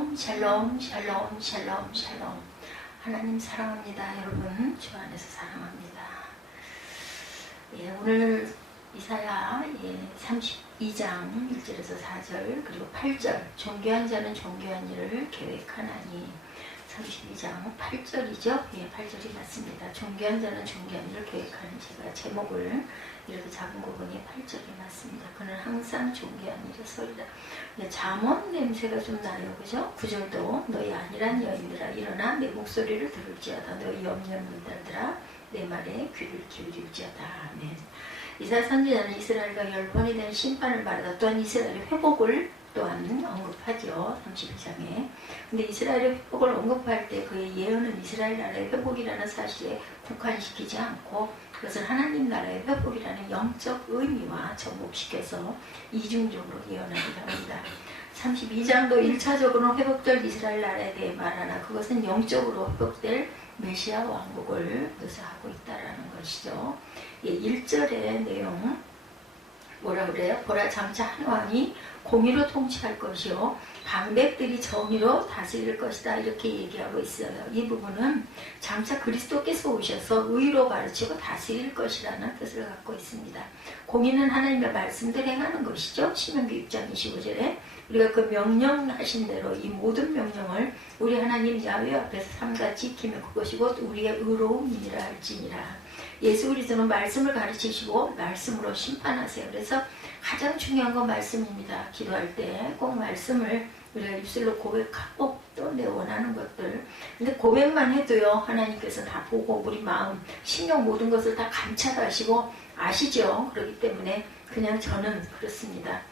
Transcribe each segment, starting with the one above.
샬롬 샬롬 샬롬 샬롬. 하나님 사랑합니다. 여러분 주 안에서 사랑합니다. 오늘 이사야 32장 1절에서 4절 그리고 8절 존귀한 자는 존귀한 일을 계획하나니 32장 8절이죠. 8절이 맞습니다. 존귀한 자는 존귀한 일을 계획하는 제가 제목을 이렇게 잡은 거 보니 8절이 맞습니다. 그는 항상 존귀한 일을 서리라. 잠언 냄새가 좀 나요. 그죠? 9절도 너희 아니란 여인들아 일어나 내 목소리를 들을지어다. 너희 염려는 이들들아 내 말에 귀를 기울일지어다. 아멘. 이사야 선지자는 이스라엘과 10번이 된 심판을 말하다 또한 이스라엘의 회복을 또한 언급하죠. 32장에. 근데 이스라엘의 회복을 언급할 때 그의 예언은 이스라엘 나라의 회복이라는 사실에 국한시키지 않고 그것을 하나님 나라의 회복이라는 영적 의미와 접목시켜서 이중적으로 예언하기도 합니다. 32장도 1차적으로는 회복될 이스라엘 나라에 대해 말하나 그것은 영적으로 회복될 메시아 왕국을 묘사하고 있다는 것이죠. 1절의 내용 뭐라 그래요? 보라 장차 한 왕이 공의로 통치할 것이요 방백들이 정의로 다스릴 것이다 이렇게 얘기하고 있어요. 이 부분은 장차 그리스도께서 오셔서 의로 가르치고 다스릴 것이라는 뜻을 갖고 있습니다. 공의는 하나님의 말씀대로 행하는 것이죠. 신명기 6장 25절에 우리가 그 명령하신 대로 이 모든 명령을 우리 하나님 야훼 앞에서 삼가 지키면 그것이 곧 우리의 의로움이니라 할지니라. 예수 그리스도는 말씀을 가르치시고 말씀으로 심판하세요. 그래서 가장 중요한 건 말씀입니다. 기도할 때 꼭 말씀을 우리가 입술로 고백하고 또 내 원하는 것들. 근데 고백만 해도요 하나님께서 다 보고 우리 마음, 신경 모든 것을 다 감찰하시고 아시죠. 그렇기 때문에 그냥 저는 그렇습니다.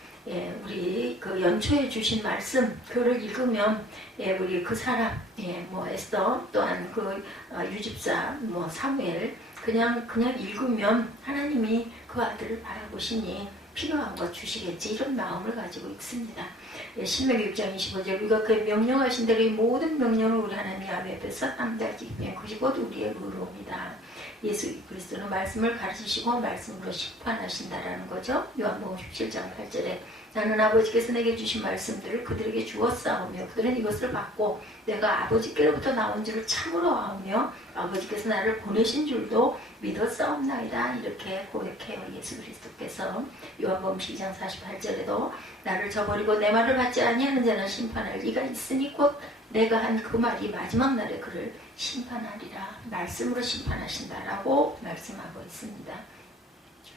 우리 그 연초에 주신 말씀 그를 읽으면 우리 그 사람 에스더 또한 그 유집사 사무엘 그냥 읽으면 하나님이 그 아들을 바라보시니 필요한 것 주시겠지 이런 마음을 가지고 있습니다. 신명기 6장 25절 우리가 그 명령하신 대로 이 모든 명령을 우리 하나님 야훼 앞에서 함께하기면 그것이 곧 우리의 의로움이다. 예수 그리스도는 말씀을 가르치시고 말씀으로 심판하신다라는 거죠. 요한복음 17장 8절에 나는 아버지께서 내게 주신 말씀들을 그들에게 주었사오며 그들은 이것을 받고 내가 아버지께로부터 나온 줄을 참으로 아오며 아버지께서 나를 보내신 줄도 믿었사옵나이다 이렇게 고백해요. 예수 그리스도께서 요한복음 12장 48절에도 나를 저버리고 내 말을 받지 아니하는 자는 심판할 이가 있으니 곧 내가 한 그 말이 마지막 날에 그를 심판하리라. 말씀으로 심판하신다라고 말씀하고 있습니다.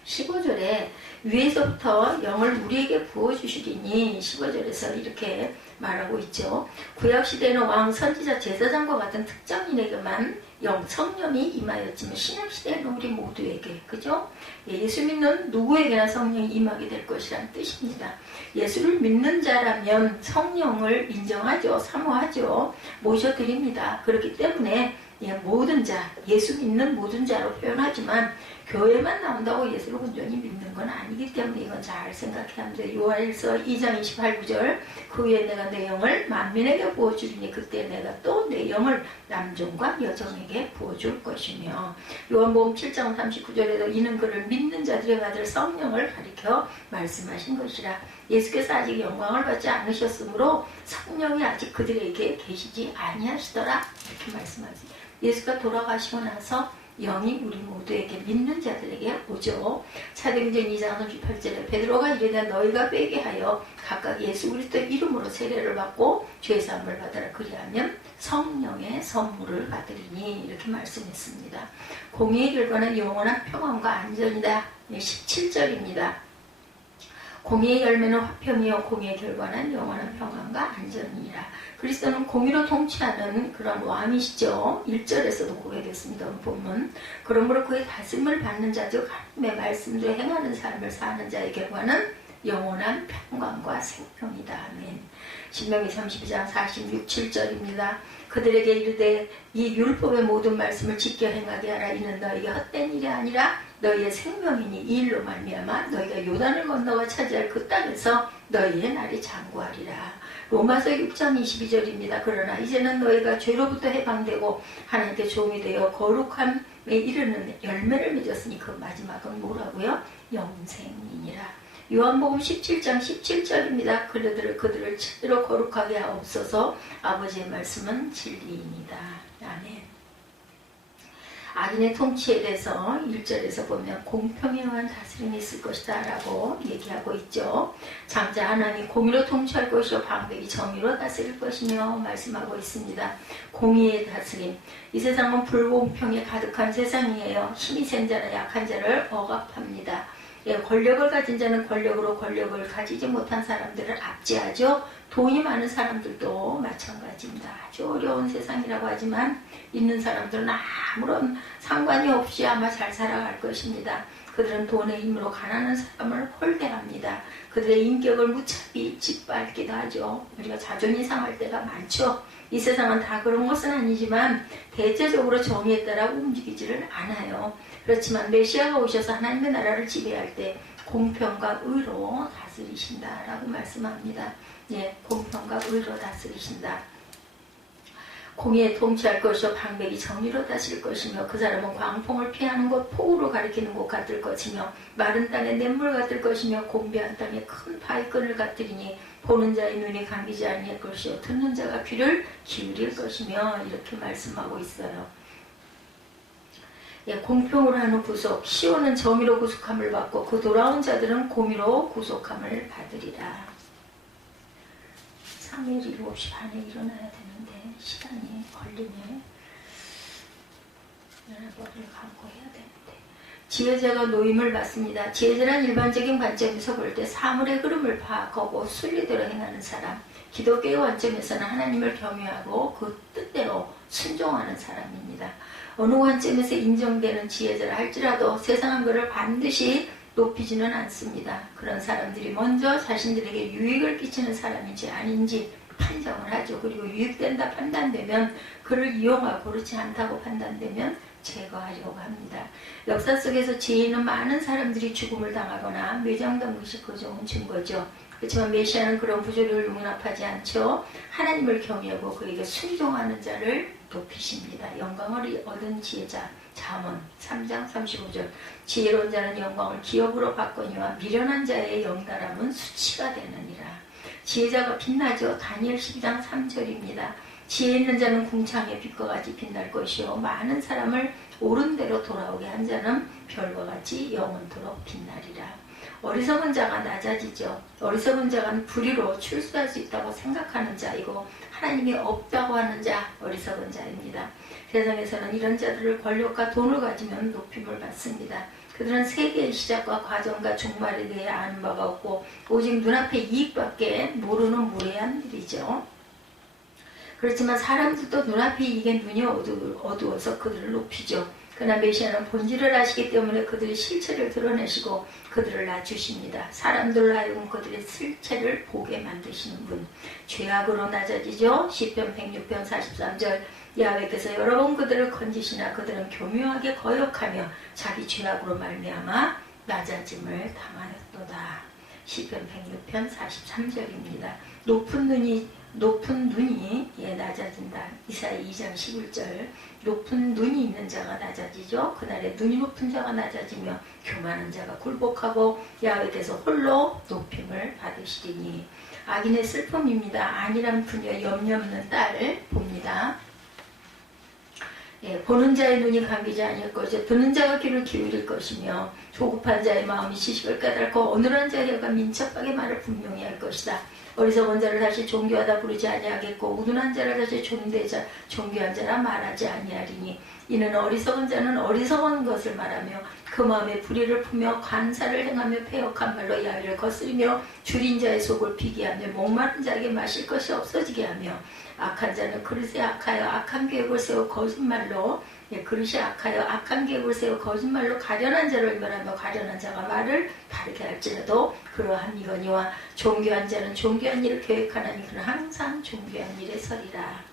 15절에 위에서부터 영을 우리에게 부어주시리니 15절에서 이렇게 말하고 있죠. 구약시대에는 왕, 선지자, 제사장과 같은 특정인에게만 성령이 임하였지만 신약시대에는 우리 모두에게 그죠? 예수 믿는 누구에게나 성령이 임하게 될 것이란 뜻입니다. 예수를 믿는 자라면 성령을 인정하죠. 사모하죠. 모셔드립니다. 그렇기 때문에 모든 자, 예수 믿는 모든 자로 표현하지만 교회만 나온다고 예수를 온전히 믿는 건 아니기 때문에 이건 잘 생각해야 합니다. 요한일서 2장 28구절 그 후에 내가 내 영을 만민에게 부어주리니 그때 내가 또 내 영을 남종과 여종에게 부어줄 것이며 요한복음 7장 39절에도 이는 그를 믿는 자들의 받을 성령을 가리켜 말씀하신 것이라. 예수께서 아직 영광을 받지 않으셨으므로 성령이 아직 그들에게 계시지 아니하시더라 이렇게 말씀하세요. 예수가 돌아가시고 나서 영이 우리 모두에게 믿는 자들에게 오죠. 사도행전 2장 38절에 베드로가 이르되 너희가 베게 하여 각각 예수 그리스도의 이름으로 세례를 받고 죄사함을 받으라. 그리하면 성령의 선물을 받으리니 이렇게 말씀했습니다. 공의의 결과는 영원한 평안과 안전이다. 17절입니다. 공의의 열매는 화평이요 공의의 결과는 영원한 평안과 안전이니라. 그리스도는 공의로 통치하는 그런 왕이시죠. 1절에서도 고백했습니다. 본문. 그러므로 그의 다스림을 받는 자 즉 하나님의 말씀대로 행하는 삶을 사는 자의 결과는 영원한 평강과 생명이다. 아멘. 신명기 32장 46, 7절입니다. 그들에게 이르되 이 율법의 모든 말씀을 지켜 행하게 하라. 이는 너희에게 헛된 일이 아니라 너희의 생명이니 이 일로 말미암아 너희가 요단을 건너가 차지할 그 땅에서 너희의 날이 장구하리라. 로마서 6장 22절입니다. 그러나 이제는 너희가 죄로부터 해방되고 하나님께 종이 되어 거룩함에 이르는 열매를 맺었으니 그 마지막은 뭐라고요? 영생이니라. 요한복음 17장 17절입니다. 그들을 제대로 거룩하게 하옵소서. 아버지의 말씀은 진리입니다. 아멘. 악인의 통치에 대해서 1절에서 보면 공평에 의한 다스림이 있을 것이다 라고 얘기하고 있죠. 장자 하나님 공의로 통치할 것이요 방백이 정의로 다스릴 것이며 말씀하고 있습니다. 공의의 다스림. 이 세상은 불공평에 가득한 세상이에요. 힘이 센 자는 약한 자를 억압합니다. 예, 권력을 가진 자는 권력으로 권력을 가지지 못한 사람들을 압제하죠. 돈이 많은 사람들도 마찬가지입니다. 아주 어려운 세상이라고 하지만 있는 사람들은 아무런 상관이 없이 아마 잘 살아갈 것입니다. 그들은 돈의 힘으로 가난한 사람을 홀대합니다. 그들의 인격을 무차히 짓밟기도 하죠. 우리가 자존이 상할 때가 많죠. 이 세상은 다 그런 것은 아니지만 대체적으로 정의에 따라 움직이지를 않아요. 그렇지만 메시아가 오셔서 하나님의 나라를 지배할 때 공평과 의로 다스리신다라고 말씀합니다. 예, 공평과 의로 다스리신다. 공의에 통치할 것이요 방백이 정의로 다스릴 것이며 그 사람은 광풍을 피하는 곳 폭우로 가리키는 곳 같을 것이며 마른 땅에 냇물 같을 것이며 곤비한 땅에 큰 바위끈을 같으리니 보는 자의 눈이 감기지 아니할 것이요 듣는 자가 귀를 기울일 것이며 이렇게 말씀하고 있어요. 예, 공평으로 하는 구속, 시온은 정의로 구속함을 받고 그 돌아온 자들은 공의로 구속함을 받으리라. 3일 7시 반에 일어나야 되는데 시간이 걸리네. 머리를 감고 해야 되는데. 지혜자가 노임을 받습니다. 지혜자란 일반적인 관점에서 볼 때 사물의 흐름을 파악하고 순리대로 행하는 사람. 기독교의 관점에서는 하나님을 경외하고 그 뜻대로 순종하는 사람입니다. 어느 관점에서 인정되는 지혜자라 할지라도 세상은 그를 반드시 높이지는 않습니다. 그런 사람들이 먼저 자신들에게 유익을 끼치는 사람인지 아닌지 판정을 하죠. 그리고 유익된다 판단되면 그를 이용하고 그렇지 않다고 판단되면 제거하려고 합니다. 역사 속에서 지혜 있는 많은 사람들이 죽음을 당하거나 매장된 것이 그 좋은 증거죠. 그렇지만 메시아는 그런 부조리를 용납하지 않죠. 하나님을 경외하고 그에게 순종하는 자를 높이십니다. 영광을 얻은 지혜자. 잠언 3장 35절. 지혜로운 자는 영광을 기업으로 받거니와 미련한 자의 영달함은 수치가 되느니라. 지혜자가 빛나죠. 다니엘 12장 3절입니다. 지혜 있는 자는 궁창의 빛과 같이 빛날 것이요 많은 사람을 옳은 대로 돌아오게 한 자는 별과 같이 영원토록 빛나리라. 어리석은 자가 낮아지죠. 어리석은 자가 불의로 출세할 수 있다고 생각하는 자이고 하나님이 없다고 하는 자, 어리석은 자입니다. 세상에서는 이런 자들을 권력과 돈을 가지면 높임을 받습니다. 그들은 세계의 시작과 과정과 종말에 대해 아는 바가 없고 오직 눈앞의 이익밖에 모르는 무례한 일이죠. 그렇지만 사람들도 눈앞의 이익에 눈이 어두워서 그들을 높이죠. 그러나 메시아는 본질을 아시기 때문에 그들의 실체를 드러내시고 그들을 낮추십니다. 사람들로 하여금 그들의 실체를 보게 만드시는 분. 죄악으로 낮아지죠. 시편 106편 43절. 야훼께서 여러 번 그들을 건지시나 그들은 교묘하게 거역하며 자기 죄악으로 말미암아 낮아짐을 당하였도다. 시편 106편 43절입니다. 높은 눈이 낮아진다. 이사야 2장 11절. 높은 눈이 있는 자가 낮아지죠. 그날에 눈이 높은 자가 낮아지며 교만한 자가 굴복하고 야훼께서 홀로 높임을 받으시리니. 악인의 슬픔입니다. 안이란 부녀 염려 없는 딸을 봅니다. 예, 보는 자의 눈이 감기지 아니할 것이요 듣는 자가 귀를 기울일 것이며 조급한 자의 마음이 지식을 깨닫고 어눌한 자의 혀가 민첩하게 말을 분명히 할 것이다. 어리석은 자를 다시 존귀하다 부르지 아니하겠고 우둔한 자를 다시 존귀한 자라 말하지 아니하리니 이는 어리석은 자는 어리석은 것을 말하며 그 마음에 불의를 품며 간사를 행하며 패역한 말로 야훼를 거스리며 줄인 자의 속을 비게 하며 목마른 자에게 마실 것이 없어지게 하며 악한 자는 그릇에 악하여 악한 계획을 세워 거짓말로 그릇이 악하여 악한 계획을 세워 거짓말로 가련한 자를 멸하며 가련한 자가 말을 바르게 할지라도 그러함이거니와 존귀한 자는 존귀한 일을 계획하나니 그는 항상 존귀한 일에 서리라.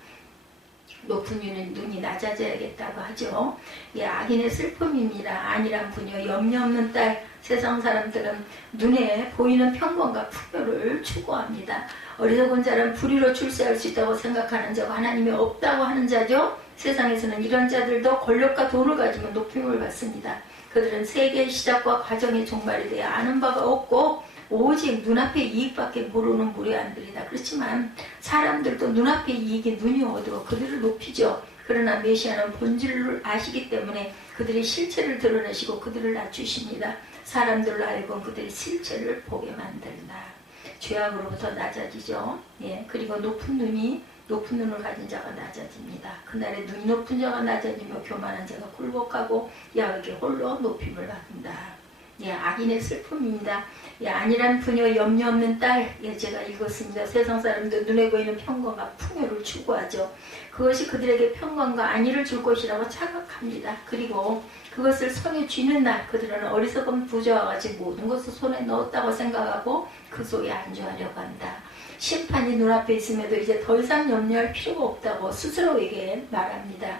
높은 눈이 낮아져야겠다고 하죠. 예, 악인의 슬픔입니다. 안이란 부녀 염려 없는 딸. 세상 사람들은 눈에 보이는 평범과 풍요를 추구합니다. 어리석은 자는 불의로 출세할 수 있다고 생각하는 자고 하나님이 없다고 하는 자죠. 세상에서는 이런 자들도 권력과 돈을 가지면 높임을 받습니다. 그들은 세계의 시작과 과정의 종말에 대해 아는 바가 없고 오직 눈앞의 이익밖에 모르는 무례한들이다. 그렇지만 사람들도 눈앞의 이익이 눈이 어두워 그들을 높이죠. 그러나 메시아는 본질을 아시기 때문에 그들의 실체를 드러내시고 그들을 낮추십니다. 사람들로 하여금 그들의 실체를 보게 만든다. 죄악으로부터 낮아지죠. 예, 그리고 높은 눈을 가진 자가 낮아집니다. 그날에 눈이 높은 자가 낮아지며 교만한 자가 굴복하고 야훼게 홀로 높임을 받는다. 예, 악인의 슬픔입니다. 예, 안일한 부녀 염려 없는 딸, 예, 제가 읽었습니다. 세상 사람들 눈에 보이는 평강과 풍요를 추구하죠. 그것이 그들에게 평강과 안위를 줄 것이라고 착각합니다. 그리고 그것을 손에 쥐는 날 그들은 어리석은 부자와 같이 모든 것을 손에 넣었다고 생각하고 그 속에 안주하려고 한다. 심판이 눈앞에 있음에도 이제 더 이상 염려할 필요가 없다고 스스로에게 말합니다.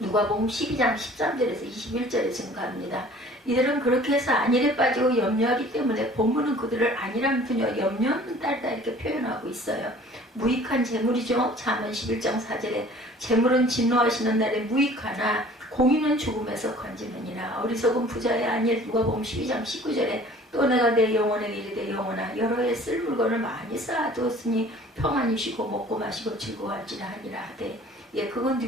누가복음 12장 13절에서 21절에 증가합니다. 이들은 그렇게 해서 안일에 빠지고 염려하기 때문에 본문은 그들을 안일한 부녀, 염려 없는 딸이다 이렇게 표현하고 있어요. 무익한 재물이죠. 잠언 11장 4절에 재물은 진노하시는 날에 무익하나 공의는 죽음에서 건지느니라. 어리석은 부자의 안일. 누가복음 12장 19절에 또 내가 내 영혼에게 이르되 영혼아 여러 해 쓸 물건을 많이 쌓아두었으니 평안히 쉬고 먹고 마시고 즐거워할지라 하니라 하되, 예, 그건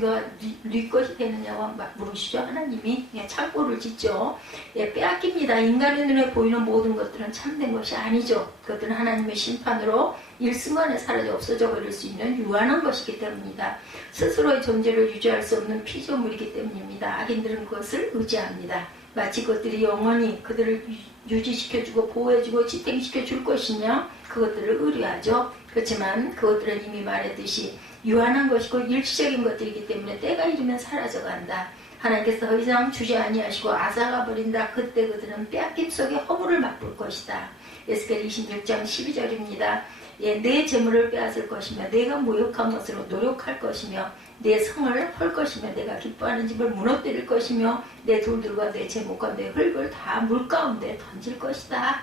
네 것이 되느냐고 물으시죠. 하나님이. 예, 창고를 짓죠. 예, 빼앗깁니다. 인간의 눈에 보이는 모든 것들은 참된 것이 아니죠. 그것들은 하나님의 심판으로 일순간에 사라져 없어져 버릴 수 있는 유한한 것이기 때문입니다. 스스로의 존재를 유지할 수 없는 피조물이기 때문입니다. 악인들은 그것을 의지합니다. 마치 그것들이 영원히 그들을 유지시켜주고 보호해주고 지탱시켜줄 것이냐, 그것들을 의뢰하죠. 그렇지만 그것들은 이미 말했듯이 유한한 것이고 일시적인 것들이기 때문에 때가 이르면 사라져간다. 하나님께서 더 이상 주지 아니하시고 앗아가 버린다. 그때 그들은 빼앗김 속에 허물을 맛볼 것이다. 에스겔 26장 12절입니다. 예, 내 재물을 빼앗을 것이며 내가 모욕한 것으로 노력할 것이며 내 성을 헐 것이며 내가 기뻐하는 집을 무너뜨릴 것이며 내 돌들과 내 제목과 내 흙을 다 물가운데 던질 것이다.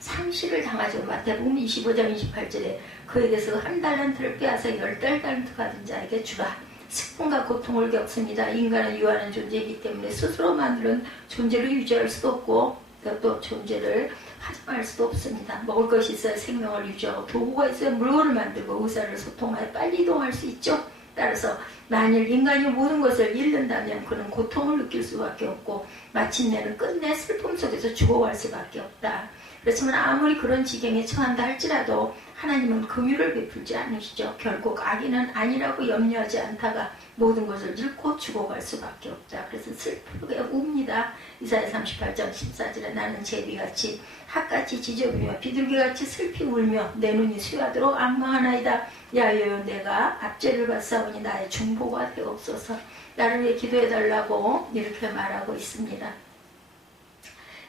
상실을 당하죠. 마태복음 25장 28절에 그에게서 한 달란트를 빼앗아 10달란트 받은 자에게 주라. 슬픔과 고통을 겪습니다. 인간은 유한한 존재이기 때문에 스스로만으로는 존재를 유지할 수도 없고 또 존재를 하장할 수도 없습니다. 먹을 것이 있어야 생명을 유지하고 도구가 있어야 물건을 만들고 의사를 소통하여 빨리 이동할 수 있죠. 따라서 만일 인간이 모든 것을 잃는다면 그는 고통을 느낄 수밖에 없고 마침내는 끝내 슬픔 속에서 죽어갈 수밖에 없다. 그렇지만 아무리 그런 지경에 처한다 할지라도 하나님은 긍휼을 베풀지 않으시죠. 결국 악인은 아니라고 염려하지 않다가 모든 것을 잃고 죽어갈 수밖에 없다. 그래서 슬프게 웁니다. 이사야 38장 14절에 나는 제비같이 핫같이 지저분며 비둘기같이 슬피 울며 내 눈이 쇠하도록 악망하나이다. 야여여 내가 압제를 받사오니 나의 중보가 되옵소서. 나를 위해 기도해달라고 이렇게 말하고 있습니다.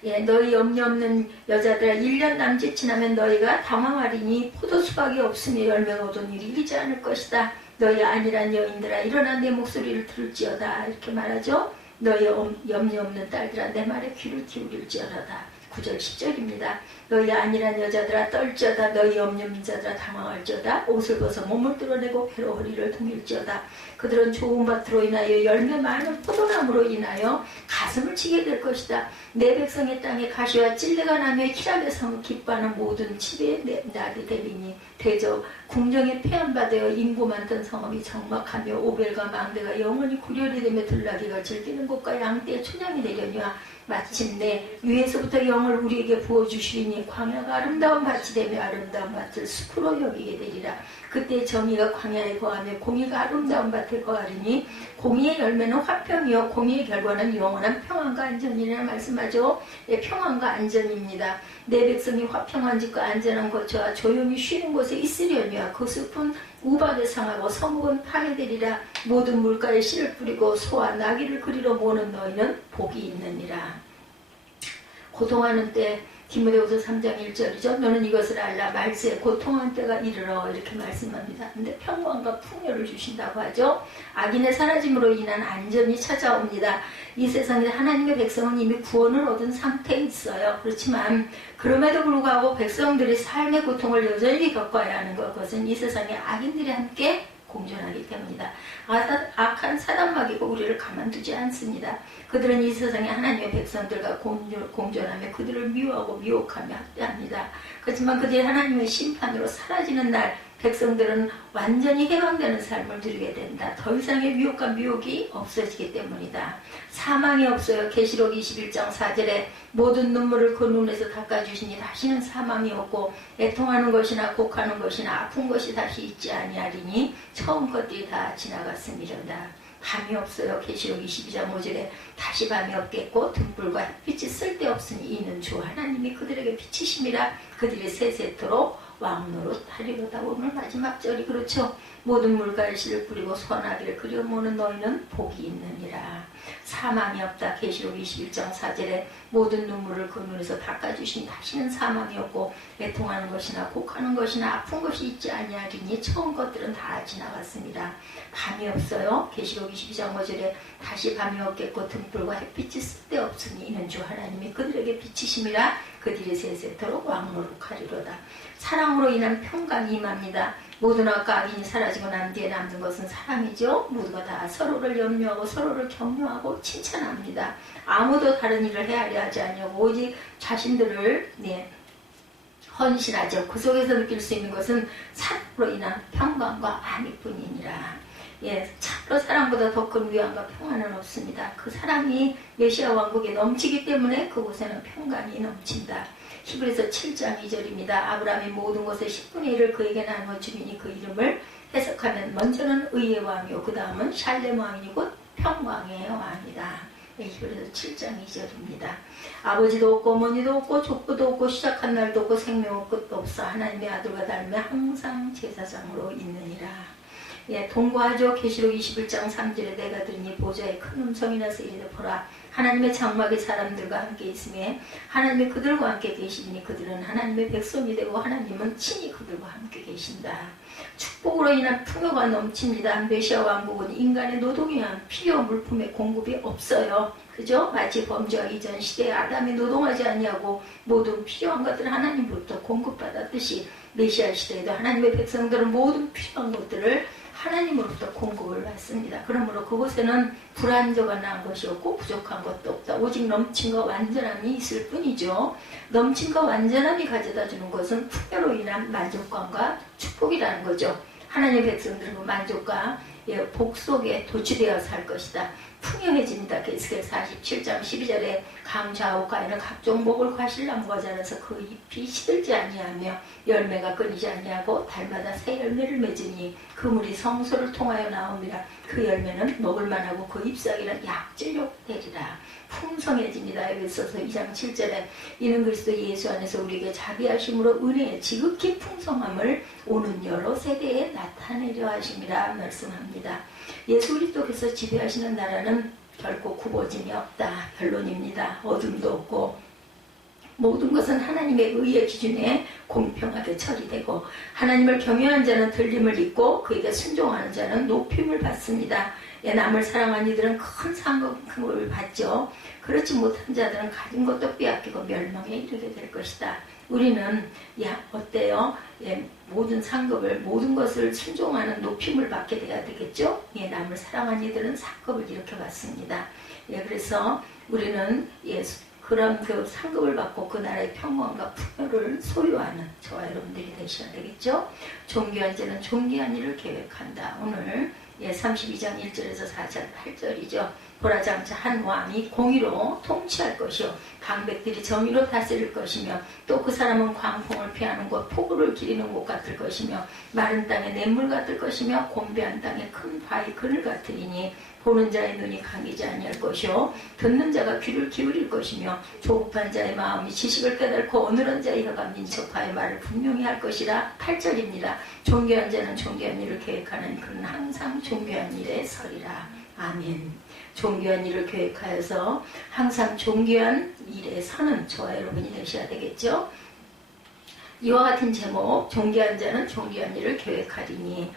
예, 너희 염려 없는 여자들아 1년 남짓 지나면 너희가 당황하리니 포도수박이 없으며 열매가 얻은 일이 일지 않을 것이다. 너희 안일한 여인들아 일어나 내 목소리를 들을지어다. 이렇게 말하죠. 너희 염려 없는 딸들아 내 말에 귀를 기울일지어다. 9절 10절입니다. 너희 안일한 여자들아 떨지어다. 너희 염려 없는 자들아 당황할지어다. 옷을 벗어 몸을 드러내고 배로 허리를 동일지어다. 그들은 좋은 밭으로 인하여 열매 많은 포도나무로 인하여 가슴을 치게 될 것이다. 내 백성의 땅에 가시와 찔레가 나며 희락의 성을 기뻐하는 모든 집에 나게 되리니 대저 궁정에 폐한바되어 인구 많던 성읍이 적막하며 오벨과 망대가 영원히 구렬이 되며 들나귀가 즐기는 곳과 양떼의 춘향이 내려니와 마침내 위에서부터 영을 우리에게 부어주시리니 광야가 아름다운 밭이 되며 아름다운 밭을 숲으로 여기게 되리라. 그때 정의가 광야에 거하며 공의가 아름다운 밭에 거하리니 공의의 열매는 화평이요 공의의 결과는 영원한 평안과 안전이라 말씀하죠. 예, 평안과 안전입니다. 내 백성이 화평한 집과 안전한 거처와 조용히 쉬는 곳에 있으려니와 그 숲은 우박에 상하고 성읍은 파괴되리라. 모든 물가에 씨를 뿌리고 소와 나귀를 그리러 모는 너희는 복이 있느니라. 고통하는 때 디모데후서 3장 1절이죠. 너는 이것을 알라. 말세에 고통한 때가 이르러 이렇게 말씀합니다. 근데 평강과 풍요를 주신다고 하죠. 악인의 사라짐으로 인한 안전이 찾아옵니다. 이 세상에 하나님의 백성은 이미 구원을 얻은 상태에 있어요. 그렇지만 그럼에도 불구하고 백성들이 삶의 고통을 여전히 겪어야 하는 것, 그것은 이 세상에 악인들이 함께 공존하기 때문이다. 악한 사단마귀가 우리를 가만두지 않습니다. 그들은 이 세상에 하나님의 백성들과 공존하며 그들을 미워하고 미혹하며 학대합니다. 그렇지만 그들이 하나님의 심판으로 사라지는 날 백성들은 완전히 해방되는 삶을 누리게 된다. 더 이상의 미혹과 미혹이 없어지기 때문이다. 사망이 없어요. 계시록 21장 4절에 모든 눈물을 그 눈에서 닦아주시니 다시는 사망이 없고 애통하는 것이나 곡하는 것이나 아픈 것이 다시 있지 아니하리니 처음 것들이 다 지나갔음이로다. 밤이 없어요. 계시록 22장 5절에 다시 밤이 없겠고 등불과 햇빛이 쓸데없으니 이는 주 하나님이 그들에게 비치심이라 그들이 세세토록 왕노릇 하리로다. 오늘 마지막 절이 그렇죠. 모든 물갈시를 뿌리고 소나기를 그려 모는 너희는 복이 있느니라. 사망이 없다. 계시록 21장 4절에 모든 눈물을 그 눈에서 닦아주시니 다시는 사망이 없고 애통하는 것이나 곡하는 것이나 아픈 것이 있지 아니하리니 처음 것들은 다 지나갔습니다. 밤이 없어요. 계시록 22장 5절에 다시 밤이 없겠고 등불과 햇빛이 쓸데없으니 이는 주 하나님이 그들에게 비치심이라 그들이 세세토록 왕노릇하리로다. 사랑으로 인한 평강이 임합니다. 모든 악과 악인이 사라지고 난 뒤에 남는 것은 사랑이죠. 모두가 다 서로를 염려하고 서로를 격려하고 칭찬합니다. 아무도 다른 일을 헤아려 하지 아니하고 오직 자신들을 헌신하죠. 그 속에서 느낄 수 있는 것은 사랑으로 인한 평강과 안위뿐이니라. 참으로 사랑보다 더 큰 위안과 평안은 없습니다. 그 사랑이 메시아 왕국에 넘치기 때문에 그곳에는 평강이 넘친다. 히브리서 7장 2절입니다. 아브라함이 모든 것의 10분의 1을 그에게 나누어 주리니 그 이름을 해석하면 먼저는 의의 왕이요 그 다음은 샬렘 왕이니 곧 평강의 왕이다. 히브리서 7장 2절입니다. 아버지도 없고 어머니도 없고 족보도 없고 시작한 날도 없고 생명의 끝도 없어 하나님의 아들과 닮으며 항상 제사장으로 있느니라. 동거하죠. 계시록 21장 3절에 내가 들으니 보좌에 큰 음성이 나서 이르되 보라 하나님의 장막이 사람들과 함께 있으며 하나님이 그들과 함께 계시니 그들은 하나님의 백성이 되고 하나님은 친히 그들과 함께 계신다. 축복으로 인한 풍요가 넘칩니다. 메시아 왕국은 인간의 노동에 의한 필요 물품의 공급이 없어요. 그죠? 마치 범죄와 이전 시대에 아담이 노동하지 아니하고 모든 필요한 것들을 하나님으로부터 공급받았듯이 메시아 시대에도 하나님의 백성들은 모든 필요한 것들을 하나님으로부터 공급을 받습니다. 그러므로 그곳에는 불안정한 것이 없고 부족한 것도 없다. 오직 넘침과 완전함이 있을 뿐이죠. 넘침과 완전함이 가져다주는 것은 풍요로 인한 만족감과 축복이라는 거죠. 하나님의 백성들은 만족과 복 속에 도취되어 살 것이다. 풍요해집니다. 에스겔 47장 12절에 강좌옥가에는 각종 목을 과실나무가 자라서 그 잎이 시들지 아니하며 열매가 끊이지 아니하고 달마다 새 열매를 맺으니 그 물이 성소를 통하여 나옵니다. 그 열매는 먹을만하고 그 잎사귀는 약질욕 되리라. 풍성해집니다. 에베소서 2장 7절에 이는 그리스도 예수 안에서 우리에게 자비 하심으로 은혜의 지극히 풍성함을 오는 여러 세대에 나타내려 하심이라 말씀합니다. 예수 그리스도께서 지배하시는 나라는 결코 굽어짐이 없다. 결론입니다. 어둠도 없고 모든 것은 하나님의 의의 기준에 공평하게 처리되고 하나님을 경외하는 자는 들림을 입고 그에게 순종하는 자는 높임을 받습니다. 남을 사랑하는 이들은 큰 상급을 받죠. 그렇지 못한 자들은 가진 것도 빼앗기고 멸망에 이르게 될 것이다. 우리는 어때요? 모든 상급을 모든 것을 순종하는 높임을 받게 돼야 되겠죠. 남을 사랑하는 이들은 상급을 이렇게 받습니다. 그래서 우리는 그런 그 상급을 받고 그 나라의 평강과 풍요를 소유하는 저와 여러분들이 되셔야 되겠죠. 존귀한 자는 존귀한 일을 계획한다. 오늘 32장 1절에서 4절 8절이죠. 보라장차 한 왕이 공의로 통치할 것이요 방백들이 정의로 다스릴 것이며 또 그 사람은 광풍을 피하는 곳 폭우를 기리는 곳 같을 것이며 마른 땅에 냇물 같을 것이며 곤배한 땅에 큰 바위 그늘 같으리니 보는 자의 눈이 감기지 아니할 것이요 듣는 자가 귀를 기울일 것이며 조급한 자의 마음이 지식을 깨닫고 어느런 자의 혀가 민첩하여 말을 분명히 할 것이라. 8절입니다. 존귀한 자는 존귀한 일을 계획하는 그는 항상 존귀한 일에 서리라. 아멘. 존귀한 일을 계획하여서 항상 존귀한 일에 서는 저와 여러분이 되셔야 되겠죠. 이와 같은 제목, 존귀한 자는 존귀한 일을 계획하리니,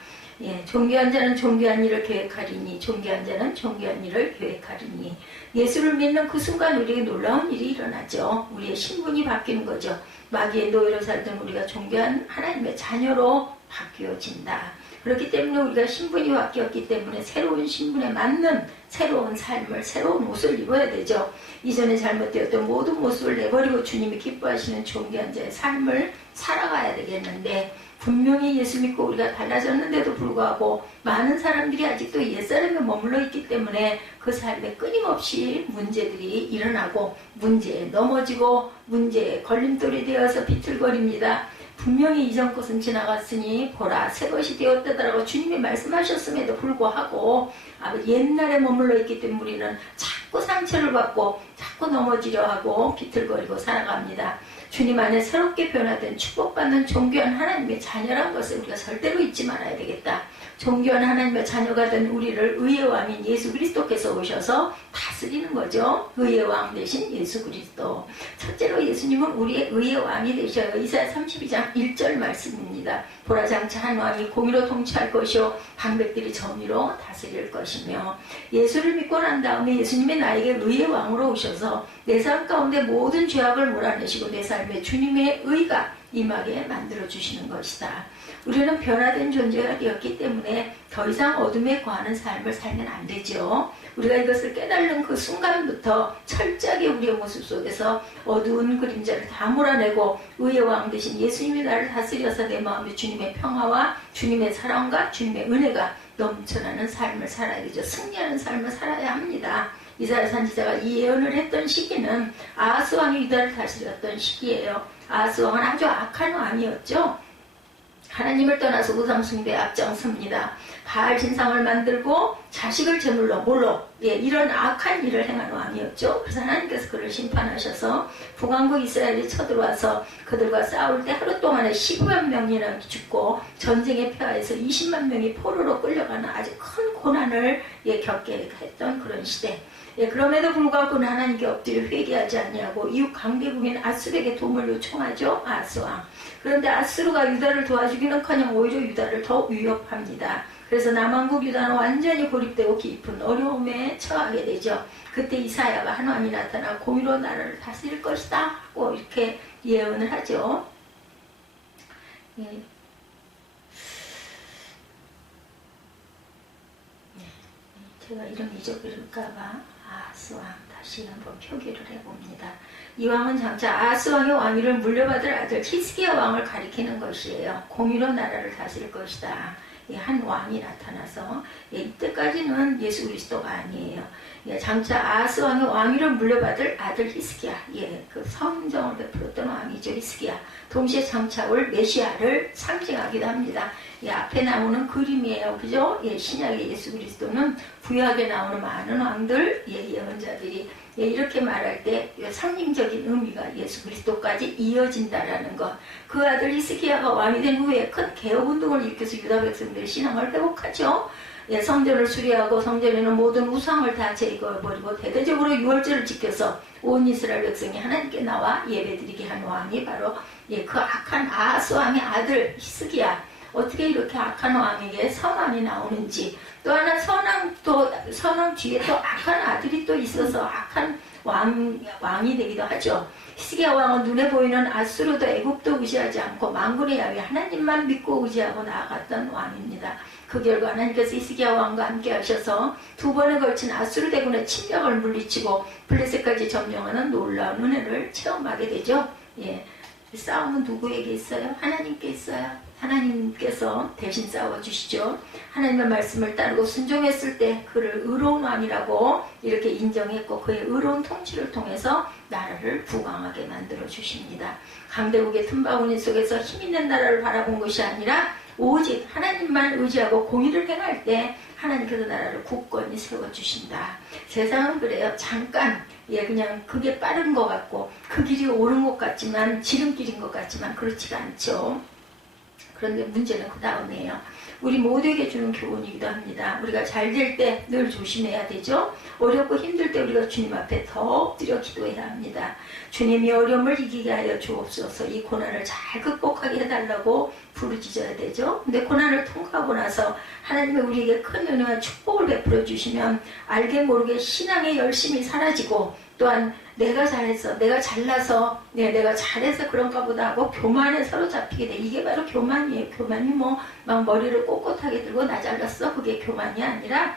존귀한 자는 존귀한 일을 계획하리니, 존귀한 자는 존귀한 일을 계획하리니. 예수를 믿는 그 순간 우리에게 놀라운 일이 일어나죠. 우리의 신분이 바뀌는 거죠. 마귀의 노예로 살던 우리가 존귀한 하나님의 자녀로 바뀌어진다. 그렇기 때문에 우리가 신분이 바뀌었기 때문에 새로운 신분에 맞는 새로운 삶을, 새로운 옷을 입어야 되죠. 이전에 잘못되었던 모든 모습을 내버리고 주님이 기뻐하시는 존귀한 자의 삶을 살아가야 되겠는데, 분명히 예수 믿고 우리가 달라졌는데도 불구하고 많은 사람들이 아직도 옛사람에 머물러 있기 때문에 그 삶에 끊임없이 문제들이 일어나고 문제에 넘어지고 문제에 걸림돌이 되어서 비틀거립니다. 분명히 이전 것은 지나갔으니 보라 새 것이 되었다라고 주님이 말씀하셨음에도 불구하고 옛날에 머물러 있기 때문에 우리는 자꾸 상처를 받고 자꾸 넘어지려 하고 비틀거리고 살아갑니다. 주님 안에 새롭게 변화된 축복받는 존귀한 하나님의 자녀란 것을 우리가 절대로 잊지 말아야 되겠다. 존귀한 하나님의 자녀가 된 우리를 의의 왕인 예수 그리스도께서 오셔서 다스리는 거죠. 의의 왕 대신 예수 그리스도. 첫째로 예수님은 우리의 의의 왕이 되셔요. 이사야 32장 1절 말씀입니다. 보라 장차 한 왕이 공의로 통치할 것이요 방백들이 정의로 다스릴 것이며, 예수를 믿고 난 다음에 예수님의 나에게 의의 왕으로 오셔서 내 삶 가운데 모든 죄악을 몰아내시고 내 삶에 주님의 의가 임하게 만들어주시는 것이다. 우리는 변화된 존재가 되었기 때문에 더 이상 어둠에 거하는 삶을 살면 안 되죠. 우리가 이것을 깨달는 그 순간부터 철저하게 우리의 모습 속에서 어두운 그림자를 다 몰아내고 의의 왕 되신 예수님이 나를 다스려서 내 마음에 주님의 평화와 주님의 사랑과 주님의 은혜가 넘쳐나는 삶을 살아야 되죠. 승리하는 삶을 살아야 합니다. 이사야 선지자가 이 예언을 했던 시기는 아하스 왕이 유다를 다스렸던 시기예요. 아하스 왕은 아주 악한 왕이었죠. 하나님을 떠나서 우상 숭배에 앞장섭니다. 바알 신상을 만들고 자식을 제물로 몰로 이런 악한 일을 행한 왕이었죠. 그래서 하나님께서 그를 심판하셔서 북왕국 이스라엘이 쳐들어와서 그들과 싸울 때 하루 동안에 15만 명이나 죽고 전쟁의 폐하에서 20만 명이 포로로 끌려가는 아주 큰 고난을 겪게 했던 그런 시대. 그럼에도 불구하고 그는 하나님께 엎드려 회개하지 않냐고 이웃 강대국인 아수르에게 도움을 요청하죠. 아하스 왕. 그런데 아수르가 유다를 도와주기는커녕 오히려 유다를 더 위협합니다. 그래서 남왕국 유다는 완전히 고립되고 깊은 어려움에 처하게 되죠. 그때 이사야가 한 왕이 나타나 공의로 나라를 다스릴 것이다 하고 이렇게 예언을 하죠. 제가 이름 잊어버릴까봐 아하스 왕 다시 한번 표기를 해봅니다. 이 왕은 장차 아하스 왕의 왕위를 물려받을 아들 히스기야 왕을 가리키는 것이에요. 공의로 나라를 다스릴 것이다. 한 왕이 나타나서 이때까지는 예수 그리스도가 아니에요. 장차 아하스 왕의 왕위를 물려받을 아들 히스기야, 그 성정을 베풀었던 왕이죠. 히스기야. 동시에 장차 올 메시아를 상징하기도 합니다. 앞에 나오는 그림이에요. 그죠? 신약의 예수 그리스도는 구약에 나오는 많은 왕들, 예언자들이 이렇게 말할 때 상징적인 의미가 예수 그리스도까지 이어진다라는 것. 그 아들 히스기야가 왕이 된 후에 큰 개혁운동을 일으켜서 유다 백성들의 신앙을 회복하죠. 성전을 수리하고 성전에는 모든 우상을 다 제거해버리고 대대적으로 유월절을 지켜서 온 이스라엘 백성이 하나님께 나와 예배드리게 한 왕이 바로 그 악한 아하스 왕의 아들 히스기야. 어떻게 이렇게 악한 왕에게 선왕이 나오는지, 또 하나 선왕 뒤에 또 악한 아들이 또 있어서 악한 왕이 되기도 하죠. 히스기야 왕은 눈에 보이는 아수르도 애굽도 의지하지 않고 만군의 야훼 하나님만 믿고 의지하고 나아갔던 왕입니다. 그 결과 하나님께서 히스기야 왕과 함께 하셔서 두 번에 걸친 아수르 대군의 침략을 물리치고 블레셋까지 점령하는 놀라운 은혜를 체험하게 되죠. 싸움은 누구에게 있어요? 하나님께 있어요. 하나님께서 대신 싸워주시죠. 하나님의 말씀을 따르고 순종했을 때 그를 의로운 왕이라고 이렇게 인정했고 그의 의로운 통치를 통해서 나라를 부강하게 만들어 주십니다. 강대국의 틈바구니 속에서 힘있는 나라를 바라본 것이 아니라 오직 하나님만 의지하고 공의를 행할 때 하나님께서 나라를 굳건히 세워주신다. 세상은 그래요. 잠깐 그냥 그게 빠른 것 같고 그 길이 옳은 것 같지만 지름길인 것 같지만 그렇지가 않죠. 그런데 문제는 그 다음이에요. 우리 모두에게 주는 교훈이기도 합니다. 우리가 잘 될 때 늘 조심해야 되죠. 어렵고 힘들 때 우리가 주님 앞에 더 엎드려 기도해야 합니다. 주님이 어려움을 이기게 하여 주옵소서. 이 고난을 잘 극복하게 해달라고 부르짖어야 되죠. 근데 고난을 통과하고 나서 하나님이 우리에게 큰 은혜와 축복을 베풀어 주시면 알게 모르게 신앙의 열심이 사라지고 또한 내가 잘했어, 내가 잘나서, 내가 잘해서 그런가 보다 하고 교만에 사로잡히게 돼. 이게 바로 교만이에요. 교만이 뭐 막 머리를 꼿꼿하게 들고 나 잘났어, 그게 교만이 아니라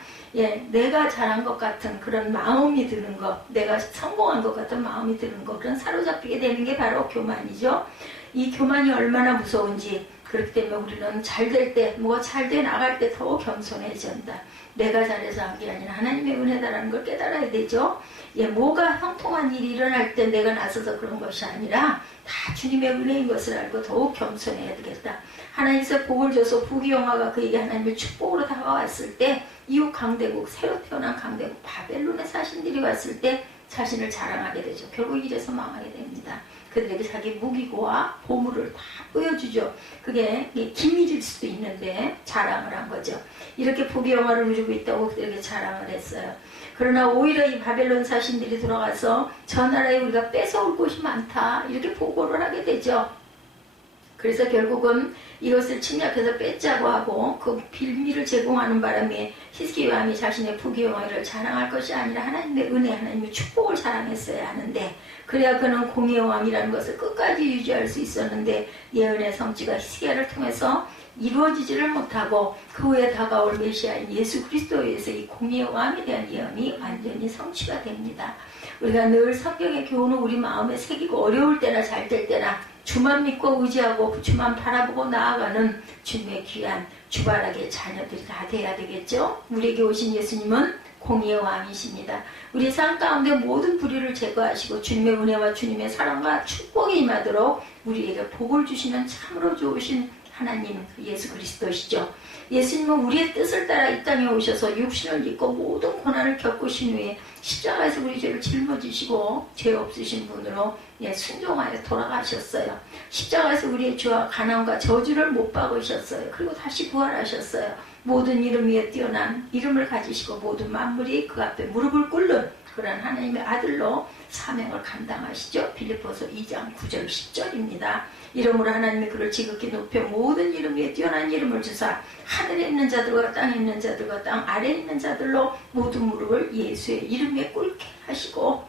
내가 잘한 것 같은 그런 마음이 드는 것, 내가 성공한 것 같은 마음이 드는 것, 그런 사로잡히게 되는 게 바로 교만이죠. 이 교만이 얼마나 무서운지, 그렇기 때문에 우리는 잘 될 때, 뭐가 잘 돼 나갈 때 더욱 겸손해진다. 내가 잘해서 한 게 아니라 하나님의 은혜다라는 걸 깨달아야 되죠. 뭐가 형통한 일이 일어날 때 내가 나서서 그런 것이 아니라 다 주님의 은혜인 것을 알고 더욱 겸손해야 되겠다. 하나님께서 복을 줘서 부귀영화가 그에게 하나님의 축복으로 다가왔을 때, 이후 강대국, 새로 태어난 강대국 바벨론의 사신들이 왔을 때 자신을 자랑하게 되죠. 결국 이래서 망하게 됩니다. 그들에게 자기 무기고와 보물을 다 보여주죠. 그게 기밀일 수도 있는데 자랑을 한 거죠. 이렇게 부귀영화를 누리고 있다고 그들에게 자랑을 했어요. 그러나 오히려 이 바벨론 사신들이 돌아가서 저 나라에 우리가 뺏어올 곳이 많다, 이렇게 보고를 하게 되죠. 그래서 결국은 이것을 침략해서 뺏자고 하고 그 빌미를 제공하는 바람에 히스기야 왕이 자신의 부귀영화를 자랑할 것이 아니라 하나님의 은혜, 하나님의 축복을 자랑했어야 하는데, 그래야 그는 공의의 왕이라는 것을 끝까지 유지할 수 있었는데, 예언의 성취가 히스기야를 통해서 이루어지지를 못하고 그 후에 다가올 메시아인 예수 그리스도에 의해서 이 공의의 왕에 대한 예언이 완전히 성취가 됩니다. 우리가 늘 성경의 교훈을 우리 마음에 새기고 어려울 때나 잘 될 때나 주만 믿고 의지하고 주만 바라보고 나아가는 주님의 귀한 주바라기의 자녀들이 다 돼야 되겠죠. 우리에게 오신 예수님은 공의의 왕이십니다. 우리 삶 가운데 모든 불의를 제거하시고 주님의 은혜와 주님의 사랑과 축복이 임하도록 우리에게 복을 주시는 참으로 좋으신 하나님 예수 그리스도시죠. 예수님은 우리의 뜻을 따라 이 땅에 오셔서 육신을 입고 모든 고난을 겪으신 후에 십자가에서 우리 죄를 짊어지시고 죄 없으신 분으로 순종하여 돌아가셨어요. 십자가에서 우리의 죄와 가난과 저주를 못 박으셨어요. 그리고 다시 부활하셨어요. 모든 이름 위에 뛰어난 이름을 가지시고 모든 만물이 그 앞에 무릎을 꿇는 그런 하나님의 아들로 사명을 감당하시죠. 빌립보서 2장 9절 10절입니다. 이름으로 하나님이 그를 지극히 높여 모든 이름 위에 뛰어난 이름을 주사 하늘에 있는 자들과 땅에 있는 자들과 땅 아래에 있는 자들로 모든 무릎을 예수의 이름에 꿇게 하시고,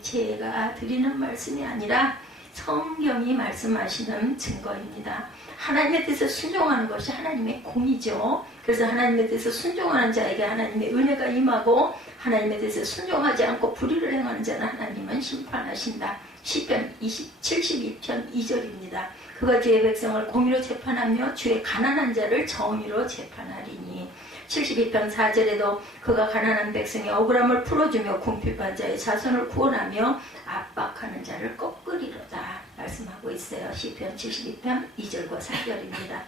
제가 드리는 말씀이 아니라 성경이 말씀하시는 증거입니다. 하나님의 뜻에 순종하는 것이 하나님의 공이죠. 그래서 하나님의 뜻에 순종하는 자에게 하나님의 은혜가 임하고, 하나님의 뜻에 순종하지 않고 불의를 행하는 자는 하나님은 심판하신다. 시편 72편 2절입니다. 그가 주의 백성을 공의로 재판하며 주의 가난한 자를 정의로 재판하리니. 72편 4절에도 그가 가난한 백성의 억울함을 풀어주며 궁핍한 자의 자손을 구원하며 압박하는 자를 꺾으리로다 말씀하고 있어요. 시편 72편 2절과 3절입니다.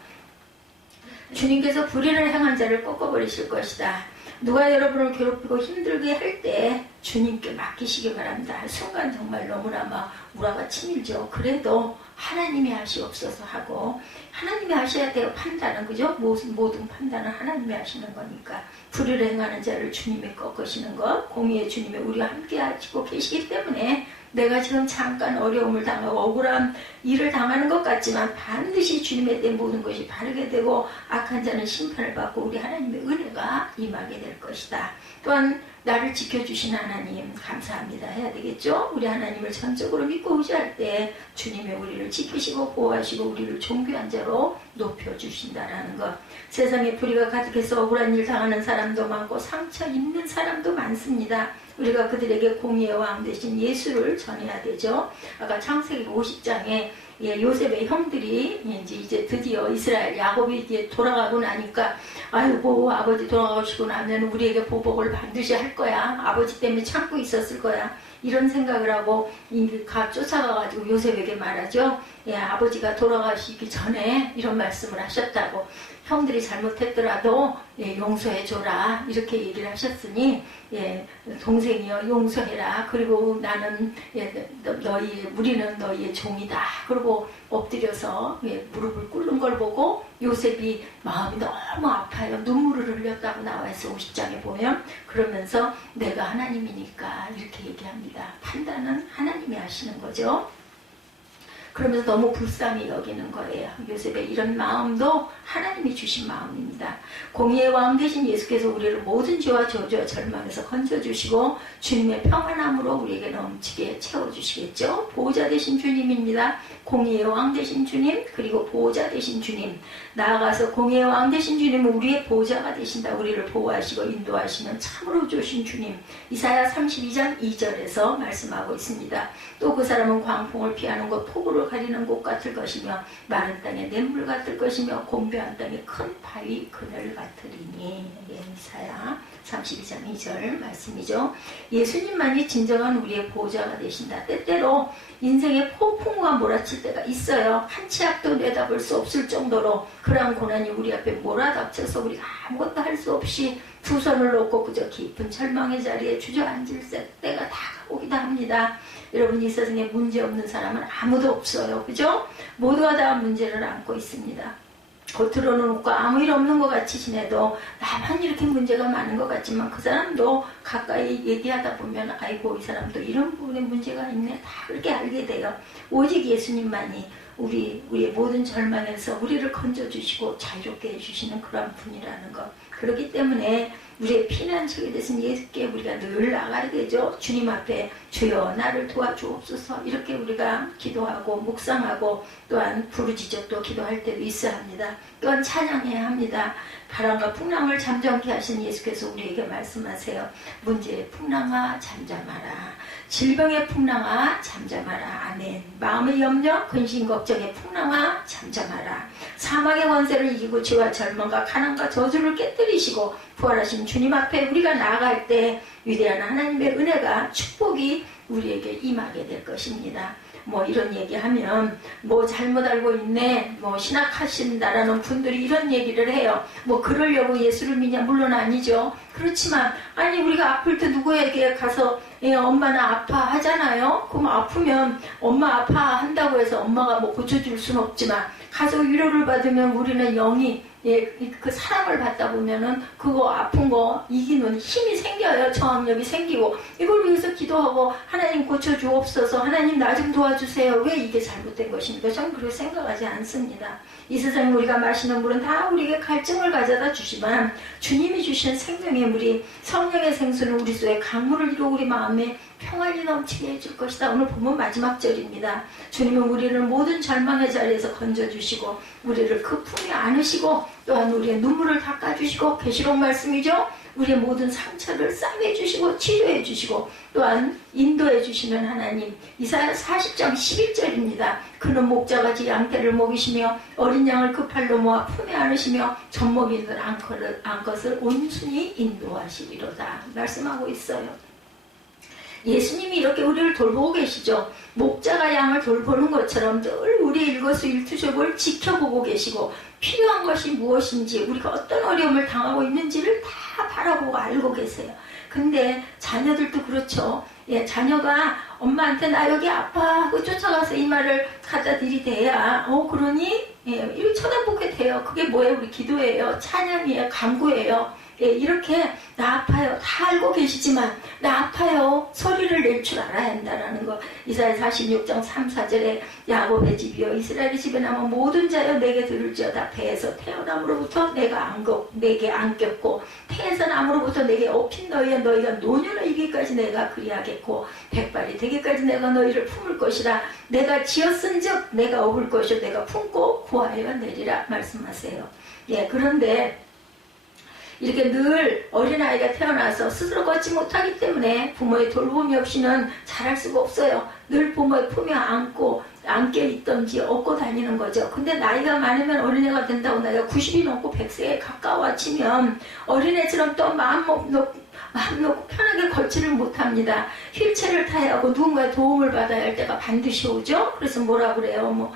주님께서 불의를 행한 자를 꺾어버리실 것이다. 누가 여러분을 괴롭히고 힘들게 할 때 주님께 맡기시기 바랍니다. 순간 정말 너무나 막 우라가 치밀죠. 그래도 하나님이 하시옵소서 하고, 하나님이 하셔야 돼요. 판단은, 그죠? 모든 판단은 하나님이 하시는 거니까. 불의를 행하는 자를 주님이 꺾으시는 것, 공의의 주님이 우리와 함께 하시고 계시기 때문에 내가 지금 잠깐 어려움을 당하고 억울한 일을 당하는 것 같지만 반드시 주님에 대한 모든 것이 바르게 되고 악한 자는 심판을 받고 우리 하나님의 은혜가 임하게 될 것이다. 또한 나를 지켜주신 하나님 감사합니다 해야 되겠죠. 우리 하나님을 전적으로 믿고 의지할 때 주님이 우리를 지키시고 보호하시고 우리를 존귀한 자로 높여주신다라는 것. 세상에 불의가 가득해서 억울한 일 당하는 사람도 많고 상처 입는 사람도 많습니다. 우리가 그들에게 공의의 왕 대신 예수를 전해야 되죠. 아까 창세기 50장에 요셉의 형들이 이제 드디어 이스라엘 야곱이 이제 돌아가고 나니까, 아이고 아버지 돌아가시고 나면 우리에게 보복을 반드시 할 거야. 아버지 때문에 참고 있었을 거야. 이런 생각을 하고 가 쫓아가가지고 요셉에게 말하죠. 아버지가 돌아가시기 전에 이런 말씀을 하셨다고. 형들이 잘못했더라도 용서해줘라 이렇게 얘기를 하셨으니, 동생이여 용서해라. 그리고 나는 우리는 너희의 종이다. 그리고 엎드려서 무릎을 꿇는 걸 보고 요셉이 마음이 너무 아파요. 눈물을 흘렸다고 나와있어 50장에 보면. 그러면서 내가 하나님이니까 이렇게 얘기합니다. 판단은 하나님이 하시는 거죠. 그러면서 너무 불쌍히 여기는 거예요. 요셉의 이런 마음도 하나님이 주신 마음입니다. 공의의 왕 되신 예수께서 우리를 모든 죄와 저주와 절망에서 건져주시고 주님의 평안함으로 우리에게 넘치게 채워주시겠죠. 보호자 되신 주님입니다. 공의의 왕 되신 주님, 그리고 보호자 되신 주님. 나아가서 공의의 왕 되신 주님은 우리의 보호자가 되신다. 우리를 보호하시고 인도하시는 참으로 좋으신 주님. 이사야 32장 2절에서 말씀하고 있습니다. 또 그 사람은 광풍을 피하는 곳, 폭우를 가리는 곳 같을 것이며 마른 땅에 냇물 같을 것이며 공배한 땅에 큰 바위 그늘 같으리니. 이사야 32장 2절 말씀이죠. 예수님만이 진정한 우리의 보호자가 되신다. 때때로 인생의 폭풍우가 몰아칠 때가 있어요. 한 치 앞도 내다볼 수 없을 정도로 그러한 고난이 우리 앞에 몰아닥쳐서 우리가 아무것도 할 수 없이 두 손을 놓고 그저 깊은 절망의 자리에 주저앉을 때가 다가오기도 합니다. 여러분, 이 세상에 문제 없는 사람은 아무도 없어요. 그죠? 모두가 다 문제를 안고 있습니다. 겉으로는 웃고 아무 일 없는 것 같이 지내도 나만 이렇게 문제가 많은 것 같지만 그 사람도 가까이 얘기하다 보면 아이고 이 사람도 이런 부분에 문제가 있네, 다 그렇게 알게 돼요. 오직 예수님만이 우리의 모든 절망에서 우리를 건져주시고 자유롭게 해주시는 그런 분이라는 것. 그렇기 때문에 우리의 피난처에 대해서는 예수께 우리가 늘 나가야 되죠. 주님 앞에 주여 나를 도와주옵소서 이렇게 우리가 기도하고 묵상하고 또한 부르짖어 또 기도할 때도 있어야 합니다. 또한 찬양해야 합니다. 바람과 풍랑을 잠잠케 하신 예수께서 우리에게 말씀하세요. 문제의 풍랑아 잠잠하라. 질병의 풍랑아 잠잠하라. 아멘. 마음의 염려, 근심, 걱정의 풍랑아 잠잠하라. 사망의 권세를 이기고 죄와 절망과 가난과 저주를 깨뜨리시고 부활하신 주님 앞에 우리가 나아갈 때 위대한 하나님의 은혜가 축복이 우리에게 임하게 될 것입니다. 뭐 이런 얘기하면 뭐 잘못 알고 있네, 뭐 신학하신다라는 분들이 이런 얘기를 해요. 뭐 그러려고 예수를 믿냐? 물론 아니죠. 그렇지만 아니 우리가 아플 때 누구에게 가서 엄마 나 아파하잖아요. 그럼 아프면 엄마 아파한다고 해서 엄마가 뭐 고쳐줄 수는 없지만 가서 위로를 받으면 우리는 영이 그 사랑을 받다 보면은 그거 아픈 거 이기는 힘이 생겨요. 저항력이 생기고 이걸 위해서 기도하고 하나님 고쳐주옵소서, 하나님 나 좀 도와주세요. 왜 이게 잘못된 것입니까? 저는 그렇게 생각하지 않습니다. 이 세상에 우리가 마시는 물은 다 우리에게 갈증을 가져다 주지만 주님이 주신 생명의 물이 성령의 생수는 우리 속에 강물을 이루어 우리 마음에 평안이 넘치게 해줄 것이다. 오늘 보면 마지막 절입니다. 주님은 우리를 모든 절망의 자리에서 건져주시고 우리를 그 품에 안으시고 또한 우리의 눈물을 닦아주시고 계시록 말씀이죠. 우리의 모든 상처를 싸매주시고 치료해주시고 또한 인도해주시는 하나님. 이사야 40장 11절입니다. 그는 목자같이 양떼를 먹이시며 어린 양을 그 팔로 모아 품에 안으시며 젖먹이는 암컷을 온순히 인도하시리로다 말씀하고 있어요. 예수님이 이렇게 우리를 돌보고 계시죠. 목자가 양을 돌보는 것처럼 늘 우리의 일거수일투족을 지켜보고 계시고 필요한 것이 무엇인지 우리가 어떤 어려움을 당하고 있는지를 다 바라보고 알고 계세요. 근데 자녀들도 그렇죠. 자녀가 엄마한테 나 여기 아파 하고 쫓아가서 이 말을 갖다 들이대야 그러니? 이렇게 쳐다보게 돼요. 그게 뭐예요? 우리 기도예요. 찬양이에요. 간구예요. 이렇게 나 아파요. 다 알고 계시지만 나 아파요. 소리를 낼 줄 알아야 한다는 거. 이사야 46장 3, 4절에 야곱의 집이여 이스라엘의 집에 남은 모든 자여 내게 들을지어다. 배에서 태어남으로부터 내게 안겼고 태에서 남으로부터 내게 업힌 너희가 노년을 이기까지 내가 그리하겠고 백발이 되기까지 내가 너희를 품을 것이라. 내가 지었은즉 내가 업을 것이요 내가 품고 구하여 내리라 말씀하세요. 그런데 이렇게 늘 어린아이가 태어나서 스스로 걷지 못하기 때문에 부모의 돌봄이 없이는 자랄 수가 없어요. 늘 부모의 품에 안겨 있던지 업고 다니는 거죠. 근데 나이가 많으면 어린애가 된다고 나이가 90이 넘고 100세에 가까워지면 어린애처럼 또 마음 놓고 편하게 걷지를 못합니다. 휠체어를 타야 하고 누군가의 도움을 받아야 할 때가 반드시 오죠. 그래서 뭐라 그래요?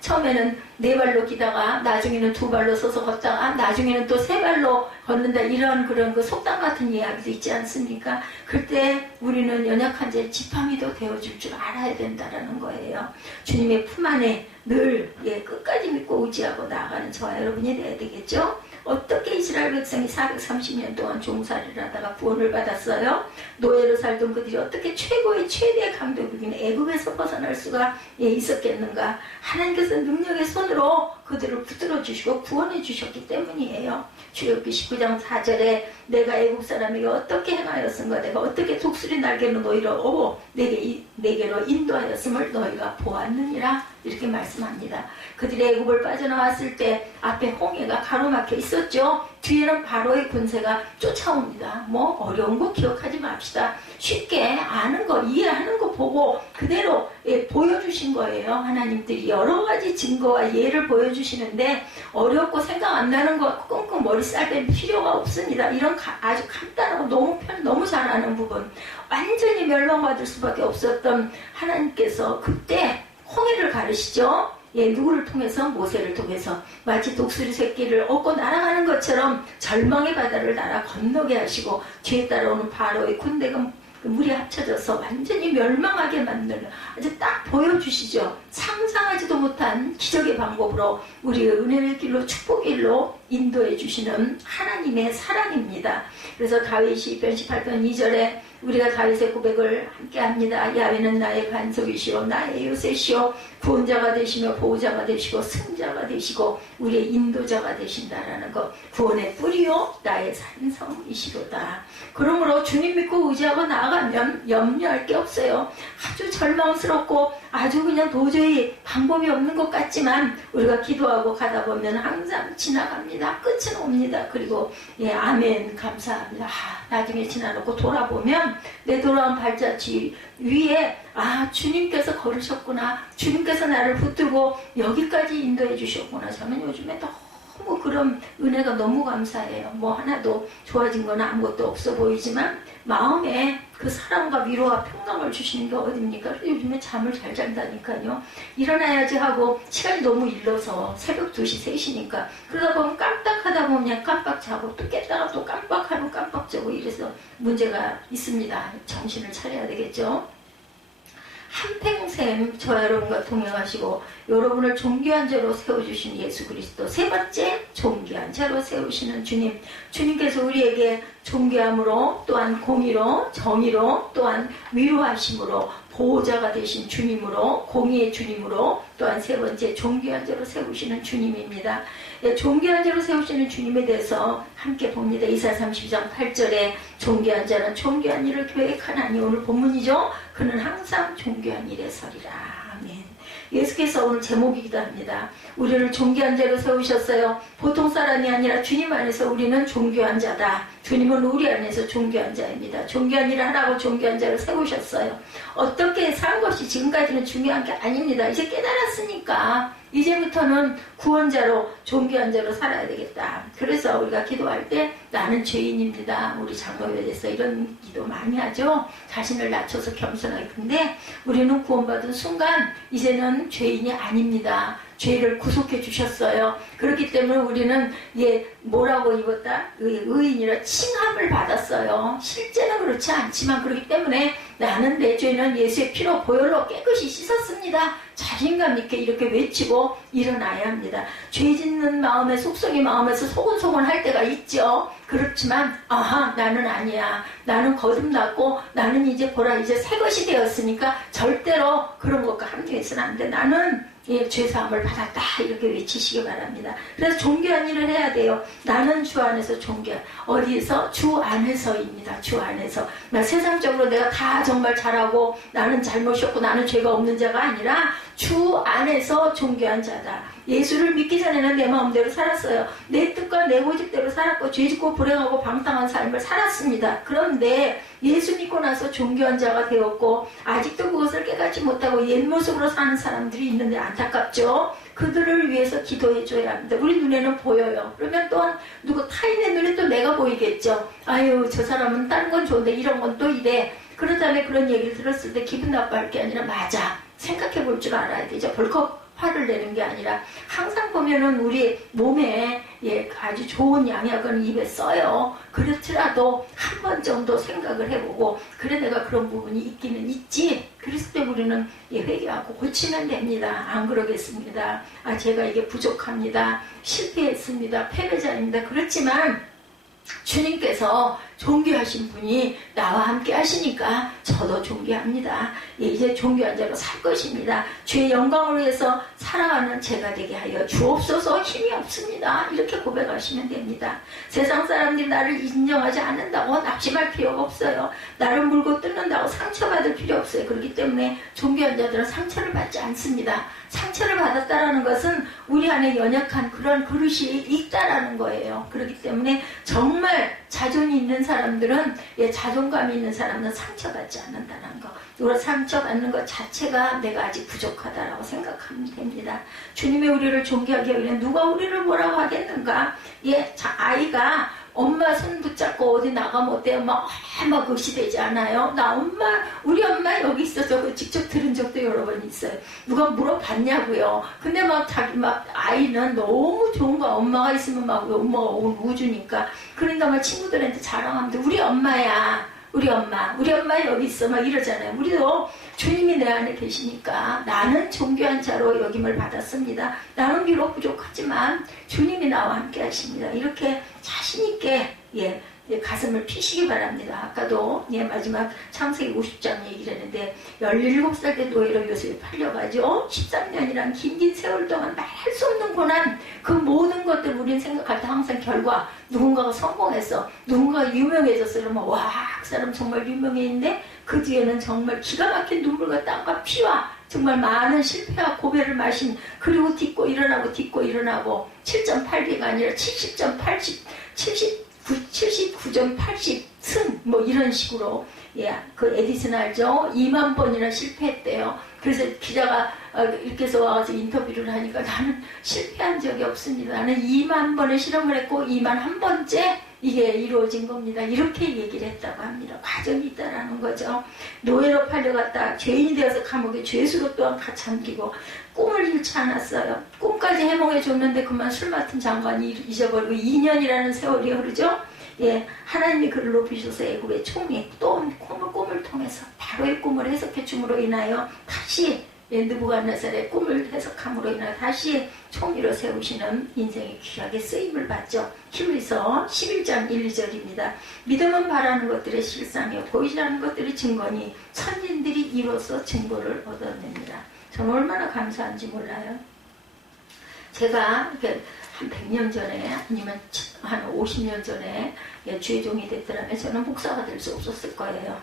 처음에는 4발로 기다가 나중에는 2발로 서서 걷다가 나중에는 또 3발로 걷는다. 이런 그런 그 속담 같은 이야기도 있지 않습니까? 그때 우리는 연약한 자의 지팡이도 되어줄 줄 알아야 된다라는 거예요. 주님의 품 안에 늘 끝까지 믿고 의지하고 나아가는 저와 여러분이 돼야 되겠죠. 어떻게 이스라엘 백성이 430년 동안 종살이를 하다가 구원을 받았어요? 노예로 살던 그들이 어떻게 최대의 강도국인 애굽에서 벗어날 수가 있었겠는가? 하나님께서 능력의 손으로 그들을 붙들어 주시고 구원해 주셨기 때문이에요. 출애굽기 19장 4절에 내가 애굽 사람에게 어떻게 행하였은가, 내가 어떻게 독수리 날개로 너희를 업어 내게로 인도하였음을 너희가 보았느니라, 이렇게 말씀합니다. 그들이 애굽을 빠져나왔을 때 앞에 홍해가 가로막혀 있었죠. 뒤에는 바로의 군세가 쫓아옵니다. 뭐 어려운 거 기억하지 맙시다. 쉽게 아는 거, 이해하는 거 보고 그대로 보여주신 거예요. 하나님들이 여러 가지 증거와 예를 보여주시는데 어렵고 생각 안 나는 거 끙끙 머리 쌀 뺄 필요가 없습니다. 이런 아주 간단하고 너무 잘 아는 부분, 완전히 멸망받을 수밖에 없었던 하나님께서 그때 홍해를 가르시죠. 누구를 통해서? 모세를 통해서 마치 독수리 새끼를 얻고 날아가는 것처럼 절망의 바다를 날아 건너게 하시고 뒤에 따라오는 바로의 군대가 물이 합쳐져서 완전히 멸망하게 만드는, 아주 딱 보여주시죠. 상상하지도 못한 기적의 방법으로 우리의 은혜의 길로 축복의 길로 인도해 주시는 하나님의 사랑입니다. 그래서 다윗이 18편 2절에 우리가 다윗의 고백을 함께합니다. 야훼는 나의 반석이시오, 나의 요새시오, 구원자가 되시며 보호자가 되시고 승자가 되시고 우리의 인도자가 되신다라는 것, 구원의 뿌리요 나의 산성이시로다. 그러므로 주님 믿고 의지하고 나아가면 염려할 게 없어요. 아주 절망스럽고 아주 그냥 도저히 방법이 없는 것 같지만 우리가 기도하고 가다 보면 항상 지나갑니다. 끝은 옵니다. 그리고 아멘 감사합니다. 나중에 지나놓고 돌아보면 내 돌아온 발자취 위에 주님께서 걸으셨구나, 주님께서 나를 붙들고 여기까지 인도해 주셨구나. 저는 요즘에 너무 그런 은혜가 너무 감사해요. 뭐 하나도 좋아진 건 아무것도 없어 보이지만 마음에 그 사랑과 위로와 평강을 주시는 게 어딥니까? 요즘에 잠을 잘 잔다니까요. 일어나야지 하고 시간이 너무 일러서 새벽 2시 3시니까 그러다 보면 깜빡하다 보면 그냥 깜빡 자고 또 깼다가 또 깜빡하면 깜빡 자고 이래서 문제가 있습니다. 정신을 차려야 되겠죠. 한평생 저 여러분과 동행하시고 여러분을 존귀한 자로 세워주신 예수 그리스도, 세 번째 존귀한 자로 세우시는 주님, 주님께서 우리에게 존귀함으로 또한 공의로 정의로 또한 위로하심으로 보호자가 되신 주님으로, 공의의 주님으로 또한 세 번째 존귀한 자로 세우시는 주님입니다. 존귀한 자로 세우시는 주님에 대해서 함께 봅니다. 이사야 32장 8절에 존귀한 자는 존귀한 일을 계획하나니, 오늘 본문이죠. 그는 항상 존귀한 일에 서리라. 아멘. 예수께서 오늘 제목이기도 합니다. 우리를 존귀한 자로 세우셨어요. 보통 사람이 아니라 주님 안에서 우리는 존귀한 자다. 주님은 우리 안에서 존귀한 자입니다. 존귀한 일을 하라고 존귀한 자를 세우셨어요. 어떻게 산 것이 지금까지는 중요한 게 아닙니다. 이제 깨달았으니까 이제부터는 구원자로 존귀한 자로 살아야 되겠다. 그래서 우리가 기도할 때 나는 죄인입니다. 우리 장로교회에서 이런 기도 많이 하죠. 자신을 낮춰서 겸손하게. 근데 우리는 구원받은 순간 이제는 죄인이 아닙니다. 죄를 구속해 주셨어요. 그렇기 때문에 우리는 뭐라고 입었다? 의인이라 칭함을 받았어요. 실제는 그렇지 않지만 그렇기 때문에 나는 내 죄는 예수의 피로 보혈로 깨끗이 씻었습니다. 자신감 있게 이렇게 외치고 일어나야 합니다. 죄 짓는 마음에, 속속의 마음에서 소곤소곤 할 때가 있죠. 그렇지만 나는 아니야. 나는 거듭났고 나는 이제 보라 이제 새 것이 되었으니까 절대로 그런 것과 합류해서는 안 돼. 나는 죄사함을 받았다. 이렇게 외치시기 바랍니다. 그래서 존귀한 일을 해야 돼요. 나는 주 안에서 존귀한, 어디에서? 주 안에서입니다. 주 안에서. 세상적으로 내가 다 정말 잘하고 나는 잘못이 없고 나는 죄가 없는 자가 아니라 주 안에서 존귀한 자다. 예수를 믿기 전에는 내 마음대로 살았어요. 내 뜻과 내 고집대로 살았고 죄짓고 불행하고 방탕한 삶을 살았습니다. 그런데 예수 믿고 나서 존귀한 자가 되었고 아직도 그것을 깨닫지 못하고 옛 모습으로 사는 사람들이 있는데 안타깝죠. 그들을 위해서 기도해 줘야 합니다. 우리 눈에는 보여요. 그러면 또한 타인의 눈에 또 내가 보이겠죠. 아유 저 사람은 다른 건 좋은데 이런 건 또 이래. 그렇다면 그런 얘기를 들었을 때 기분 나빠할 게 아니라 맞아. 생각해 볼 줄 알아야 되죠. 벌컥 화를 내는 게 아니라 항상 보면은 우리 몸에 아주 좋은 양약은 입에 써요. 그렇더라도 한 번 정도 생각을 해보고 그래 내가 그런 부분이 있기는 있지. 그랬을 때 우리는 회개하고 고치면 됩니다. 안 그러겠습니다. 제가 이게 부족합니다. 실패했습니다. 패배자입니다. 그렇지만 주님께서 존귀하신 분이 나와 함께 하시니까 저도 존귀합니다. 이제 존귀한 자로 살 것입니다. 주의 영광을 위해서 살아가는 제가 되게 하여 주옵소서. 힘이 없습니다. 이렇게 고백하시면 됩니다. 세상 사람들이 나를 인정하지 않는다고 낙심할 필요가 없어요. 나를 물고 뜯는다고 상처받을 필요 없어요. 그렇기 때문에 존귀한 자들은 상처를 받지 않습니다. 상처를 받았다라는 것은 우리 안에 연약한 그런 그릇이 있다라는 거예요. 그렇기 때문에 정말 자존이 있는 사람들은 자존감이 있는 사람은 상처받지 않는다는 거. 우리가 상처받는 것 자체가 내가 아직 부족하다라고 생각하면 됩니다. 주님이 우리를 존귀하게 하기는 누가 우리를 뭐라고 하겠는가? 아이가 엄마 손 붙잡고 어디 나가면 어때요? 막 의시되지 않아요? 우리 엄마 여기 있어서 직접 들은 적도 여러 번 있어요. 누가 물어봤냐고요. 근데 아이는 너무 좋은 거야. 엄마가 있으면 엄마가 온 우주니까. 그러니까 친구들한테 자랑하면 우리 엄마야. 우리 엄마 여기 있어. 이러잖아요. 우리도 주님이 내 안에 계시니까 나는 존귀한 자로 여김을 받았습니다. 나는 비록 부족하지만 주님이 나와 함께 하십니다. 이렇게 자신있게 가슴을 피시기 바랍니다. 아까도 마지막 창세기 50장 얘기를 했는데 17살 때 노예로 요셉이 팔려가지고 13년이란 긴 세월 동안 말할 수 없는 고난, 그 모든 것들 우리는 생각할 때 항상 결과 누군가가 성공했어, 누군가가 유명해졌어 이러면 와, 그 사람 정말 유명했는데 그 뒤에는 정말 기가 막힌 눈물과 땀과 피와 정말 많은 실패와 고배를 마신, 그리고 딛고 일어나고 7.8개가 아니라 79.80 승 이런 식으로 그 에디슨 알죠? 2만 번이나 실패했대요. 그래서 기자가 이렇게 해서 와서 인터뷰를 하니까 나는 실패한 적이 없습니다. 나는 2만 번의 실험을 했고 2만 한 번째 이게 이루어진 겁니다. 이렇게 얘기를 했다고 합니다. 과정이 있다라는 거죠. 노예로 팔려갔다 죄인이 되어서 감옥에 죄수로 또한 갇혀기고 꿈을 잃지 않았어요. 꿈까지 해몽해 줬는데 그만 술 맡은 장관이 잊어버리고 2년이라는 세월이 흐르죠. 하나님이 그를 높이셔서 애굽의 총리 또 꿈을 통해서 바로의 꿈을 해석해 줌으로 인하여 다시 느부갓네살의 꿈을 해석함으로 인하여 다시 총리로 세우시는 인생의 귀하게 쓰임을 받죠. 히브리서 11장 1, 2절입니다. 믿음은 바라는 것들의 실상이요 보이지 않는 것들의 증거니 선진들이 이로써 증거를 얻어냅니다. 저는 얼마나 감사한지 몰라요. 제가 한 100년 전에 아니면 한 50년 전에 주의종이 됐더라면 저는 목사가 될 수 없었을 거예요.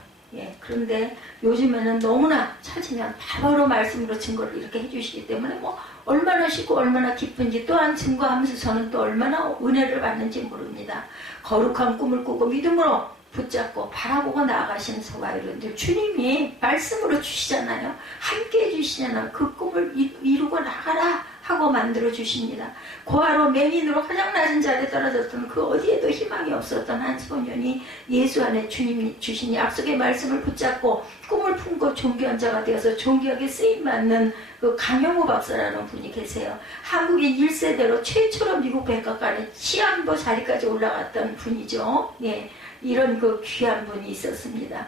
그런데 요즘에는 너무나 찾으면 바로 말씀으로 증거를 이렇게 해주시기 때문에 얼마나 쉽고 얼마나 기쁜지 또한 증거하면서 저는 또 얼마나 은혜를 받는지 모릅니다. 거룩한 꿈을 꾸고 믿음으로 붙잡고 바라보고 나아가시는 서가이런들 주님이 말씀으로 주시잖아요. 함께 해주시잖아요. 그 꿈을 이루고 나가라 하고 만들어 주십니다. 고아로 맹인으로 가장 낮은 자리에 떨어졌던 그 어디에도 희망이 없었던 한 소년이 예수 안에 주님이 주신 약속의 말씀을 붙잡고 꿈을 품고 존귀한 자가 되어서 존귀하게 쓰임받는 그 강영호 박사라는 분이 계세요. 한국인 1세대로 최초로 미국 백악관에 시한부 자리까지 올라갔던 분이죠. 이런 그 귀한 분이 있었습니다.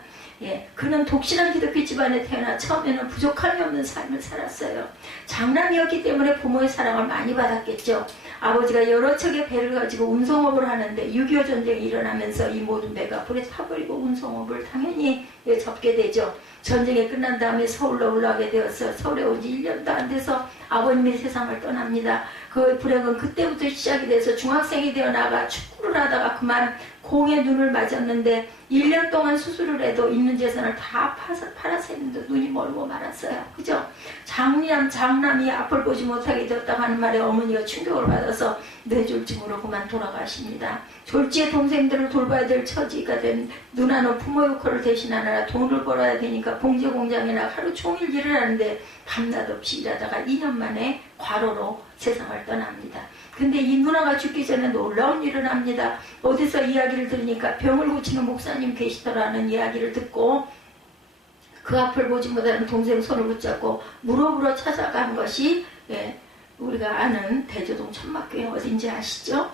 그는 독실한 기독교 집안에 태어나 처음에는 부족함이 없는 삶을 살았어요. 장남이었기 때문에 부모의 사랑을 많이 받았겠죠. 아버지가 여러 척의 배를 가지고 운송업을 하는데 6.25 전쟁이 일어나면서 이 모든 배가 불에 타버리고 운송업을 당연히 접게 되죠. 전쟁이 끝난 다음에 서울로 올라가게 되어서 서울에 온 지 1년도 안 돼서 아버님이 세상을 떠납니다. 그 불행은 그때부터 시작이 돼서 중학생이 되어 나가 축구를 하다가 그만 공의 눈을 맞았는데 1년 동안 수술을 해도 있는 재산을 다 팔아서 했는데 눈이 멀고 말았어요. 그죠? 장남이 앞을 보지 못하게 되었다고 하는 말에 어머니가 충격을 받아서 뇌졸중으로 그만 돌아가십니다. 졸지의 동생들을 돌봐야 될 처지가 된 누나는 부모 역할을 대신하느라 돈을 벌어야 되니까 봉제 공장에 나가 하루 종일 일을 하는데 밤낮 없이 일하다가 2년 만에 과로로 세상을 떠납니다. 근데 이 누나가 죽기 전에 놀라운 일을 합니다. 어디서 이야기를 들으니까 병을 고치는 목사님 계시더라는 이야기를 듣고 그 앞을 보지 못하는 동생 손을 붙잡고 무릎으로 찾아간 것이 예, 우리가 아는 대조동 천막교회 어딘지 아시죠?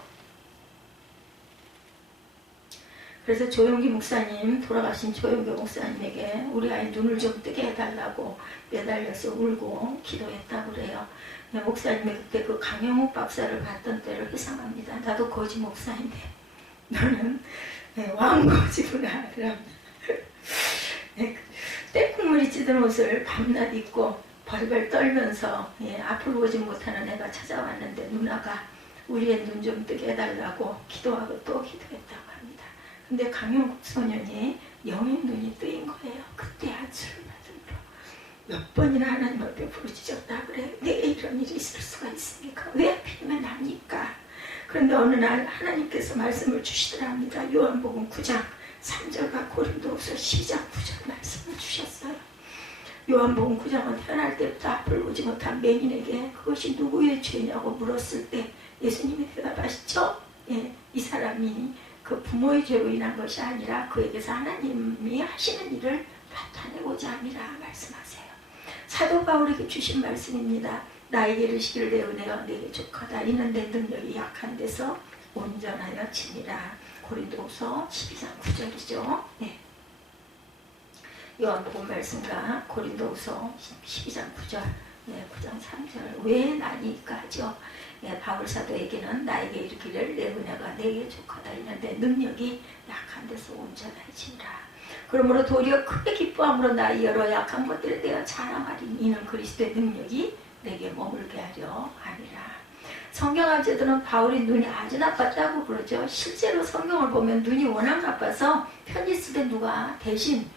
그래서 조용기 목사님, 돌아가신 조용기 목사님에게 우리 아이 눈을 좀 뜨게 해달라고 매달려서 울고 기도했다고 그래요. 네, 목사님이 그때 그 강영욱 박사를 봤던 때를 회상합니다. 나도 거지 목사인데 너는 네, 왕거지구나. 그럼 네, 떼국물이 찌든 옷을 밤낮 입고 벌벌 떨면서 예, 앞을 보지 못하는 애가 찾아왔는데 누나가 우리의 눈 좀 뜨게 해달라고 기도하고 또 기도했다고 합니다. 근데 강영국 소년이 영의 눈이 뜨인 거예요. 그때 안수를 받으므로 몇 번이나 하나님 앞에 부르짖었다 그래. 내게 이런 일이 있을 수가 있습니까? 왜 하필이면 납니까? 그런데 어느 날 하나님께서 말씀을 주시더라 합니다. 요한복음 9장 3절과 고린도후서 12장 9절 말씀을 주셨어요. 요한복음 9장은 태어날 때부터 앞을 보지 못한 맹인에게 그것이 누구의 죄냐고 물었을 때 예수님이 대답하시죠. 예, 이 사람이 그 부모의 죄로 인한 것이 아니라 그에게서 하나님이 하시는 일을 나타내고자 함이라 말씀하세요. 사도 바울에게 주신 말씀입니다. 나에게 이르시기를 내 은혜가 내게 족하다. 이는 내 능력이 약한 데서 온전하여 지니라. 고린도후서 12장 9절이죠. 네. 요한복음 말씀과 고린도후서 12장 9절, 네, 9장 3절. 왜 나니까죠? 네, 바울 사도에게는 나에게 이르기를 내 은혜가 내게 족하다. 이는 내 능력이 약한 데서 온전해지니라. 그러므로 도리어 크게 기뻐함으로 나의 여러 약한 것들에 대해 자랑하리니 이는 그리스도의 능력이 내게 머물게 하려 함이라. 성경학자들은 바울이 눈이 아주 나빴다고 그러죠. 실제로 성경을 보면 눈이 워낙 나빠서 편지 쓰되 누가 대신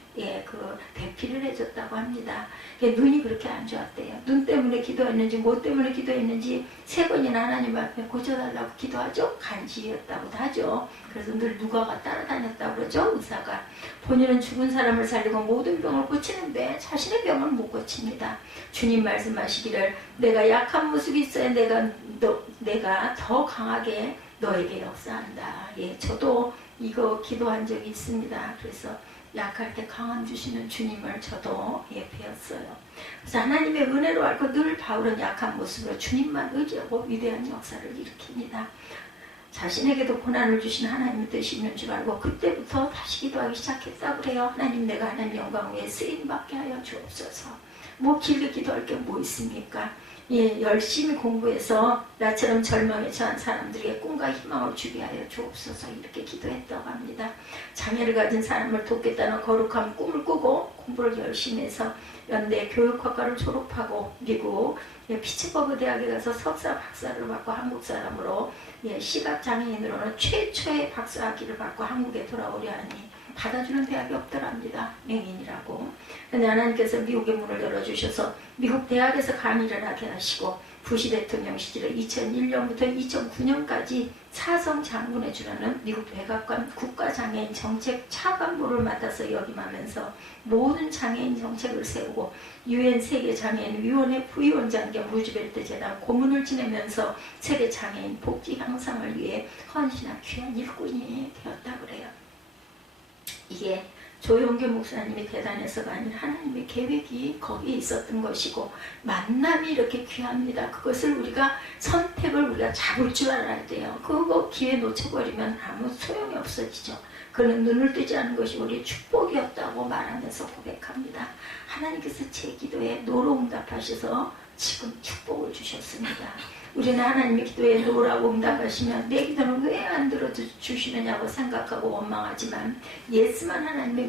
그 대피를 해줬다고 합니다. 눈이 그렇게 안 좋았대요. 눈 때문에 기도했는지 뭐 때문에 기도했는지 3번이나 하나님 앞에 고쳐달라고 기도하죠. 간질이었다고도 하죠. 그래서 늘 누가가 따라다녔다고 그러죠. 의사가 본인은 죽은 사람을 살리고 모든 병을 고치는데 자신의 병은 못 고칩니다. 주님 말씀하시기를 내가 약한 모습이 있어야 내가 더 강하게 너에게 역사한다. 예, 저도 이거 기도한 적이 있습니다. 그래서 약할 때 강함 주시는 주님을 저도 배웠어요. 그래서 하나님의 은혜로 알고 늘 바울은 약한 모습으로 주님만 의지하고 위대한 역사를 일으킵니다. 자신에게도 고난을 주신 하나님의 뜻이 있는 줄 알고 그때부터 다시 기도하기 시작했다고 그래요. 하나님 내가 하나님 영광 위에 쓰임받게 하여 주옵소서. 뭐 길게 기도할 게 뭐 있습니까? 열심히 공부해서 나처럼 절망에 처한 사람들에게 꿈과 희망을 주게 하여 주옵소서 이렇게 기도했다고 합니다. 장애를 가진 사람을 돕겠다는 거룩한 꿈을 꾸고 공부를 열심히 해서 연대 교육학과를 졸업하고 미국 피츠버그 대학에 가서 석사 박사를 받고 한국 사람으로 시각장애인으로는 최초의 박사학위를 받고 한국에 돌아오려 하니 받아주는 대학이 없더랍니다. 맹인이라고. 근데 하나님께서 미국의 문을 열어주셔서 미국 대학에서 강의를 하게 하시고 부시 대통령 시절에 2001년부터 2009년까지 사성 장군에 주라는 미국 백악관 국가장애인 정책 차관보를 맡아서 역임하면서 모든 장애인 정책을 세우고 UN 세계장애인위원회 부위원장 겸 루즈벨트 재단 고문을 지내면서 세계장애인 복지 향상을 위해 헌신한 귀한 일꾼이 되었다고 그래요. 이게 조용기 목사님이 대단해서가 아닌 하나님의 계획이 거기에 있었던 것이고 만남이 이렇게 귀합니다. 그것을 우리가 선택을 우리가 잡을 줄 알아야 돼요. 그거 기회 놓쳐버리면 아무 소용이 없어지죠. 그는 눈을 뜨지 않은 것이 우리의 축복이었다고 말하면서 고백합니다. 하나님께서 제 기도에 노로응답하셔서 지금 축복을 주셨습니다. 우리는 하나님의 기도에 노라고 응답하시면 내 기도는 왜 안 들어주시느냐고 생각하고 원망하지만 예스만 하나님의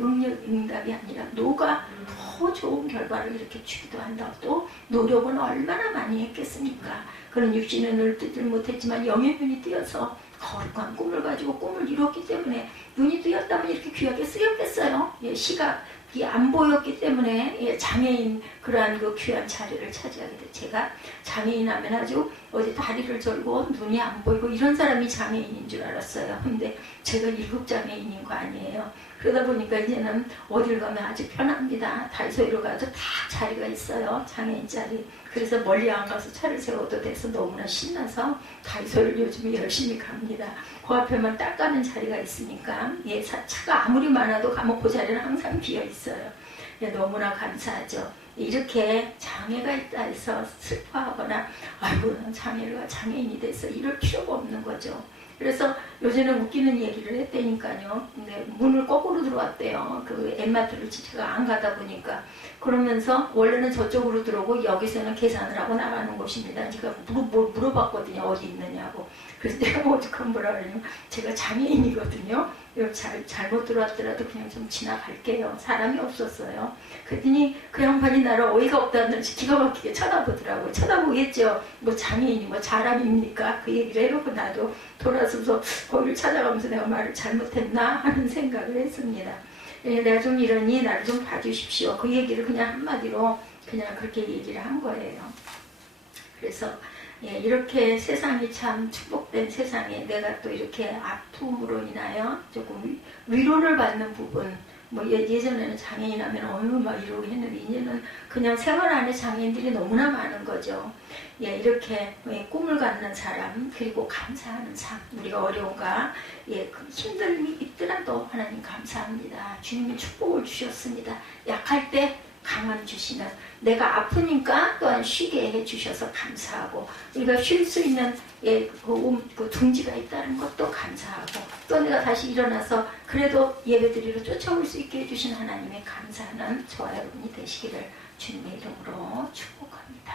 응답이 아니라 노가 더 좋은 결과를 이렇게 주기도 한다고. 또 노력은 얼마나 많이 했겠습니까? 그는 육신의 눈을 뜨지 못했지만 영의 눈이 뜨여서 거룩한 꿈을 가지고 꿈을 이뤘기 때문에 눈이 뜨였다면 이렇게 귀하게 쓰였겠어요. 시각이 안 보였기 때문에 장애인 그러한 그 귀한 자리를 차지하게 돼. 제가 장애인 하면 아주 어디 다리를 절고 눈이 안 보이고 이런 사람이 장애인인 줄 알았어요. 근데 제가 1급장애인인 거 아니에요. 그러다 보니까 이제는 어딜 가면 아주 편합니다. 다이소로 가도 다 자리가 있어요. 장애인 자리. 그래서 멀리 안 가서 차를 세워도 돼서 너무나 신나서 다이소를 요즘에 열심히 갑니다. 그 앞에만 딱 가는 자리가 있으니까 차가 아무리 많아도 가면 그 자리는 항상 비어 있어요. 예, 너무나 감사하죠. 이렇게 장애가 있다 해서 슬퍼하거나 아이고 난 장애인이 됐어 이럴 필요가 없는 거죠. 그래서 요즘에 웃기는 얘기를 했다니까요. 근데 문을 거꾸로 들어왔대요. 그 엠마트를 제가 안 가다 보니까. 그러면서 원래는 저쪽으로 들어오고 여기서는 계산을 하고 나가는 곳입니다. 제가 물어봤거든요. 어디 있느냐고. 그래서 내가 오죽하면 뭐라 그러냐면 제가 장애인이거든요. 잘못 들어왔더라도 그냥 좀 지나갈게요. 사람이 없었어요. 그랬더니 그 양반이 나를 어이가 없다는 듯이 기가 막히게 쳐다보더라고요. 쳐다보겠죠. 뭐 장애인이 뭐 사람입니까? 그 얘기를 해놓고 나도 돌아서서 거기를 찾아가면서 내가 말을 잘못했나 하는 생각을 했습니다. 예, 내가 좀 이러니 나를 좀 봐주십시오. 그 얘기를 그냥 한마디로 그냥 그렇게 얘기를 한 거예요. 그래서 예, 이렇게 세상이 참 축복된 세상에 내가 또 이렇게 아픔으로 인하여 조금 위로를 받는 부분, 뭐 예전에는 장애인 하면 막 이러고 했는데 이제는 그냥 생활 안에 장애인들이 너무나 많은 거죠. 예, 이렇게 꿈을 갖는 사람, 그리고 감사하는 삶. 우리가 어려운가, 예, 그 힘듦이 있더라도 하나님 감사합니다. 주님이 축복을 주셨습니다. 약할 때 강함 주시는, 내가 아프니까 또한 쉬게 해주셔서 감사하고, 우리가 쉴 수 있는 그 둥지가 있다는 것도 감사하고, 또 내가 다시 일어나서 그래도 예배드리러 쫓아올 수 있게 해주신 하나님의 감사하는 저와 여러분이 되시기를 주님의 이름으로 축복합니다.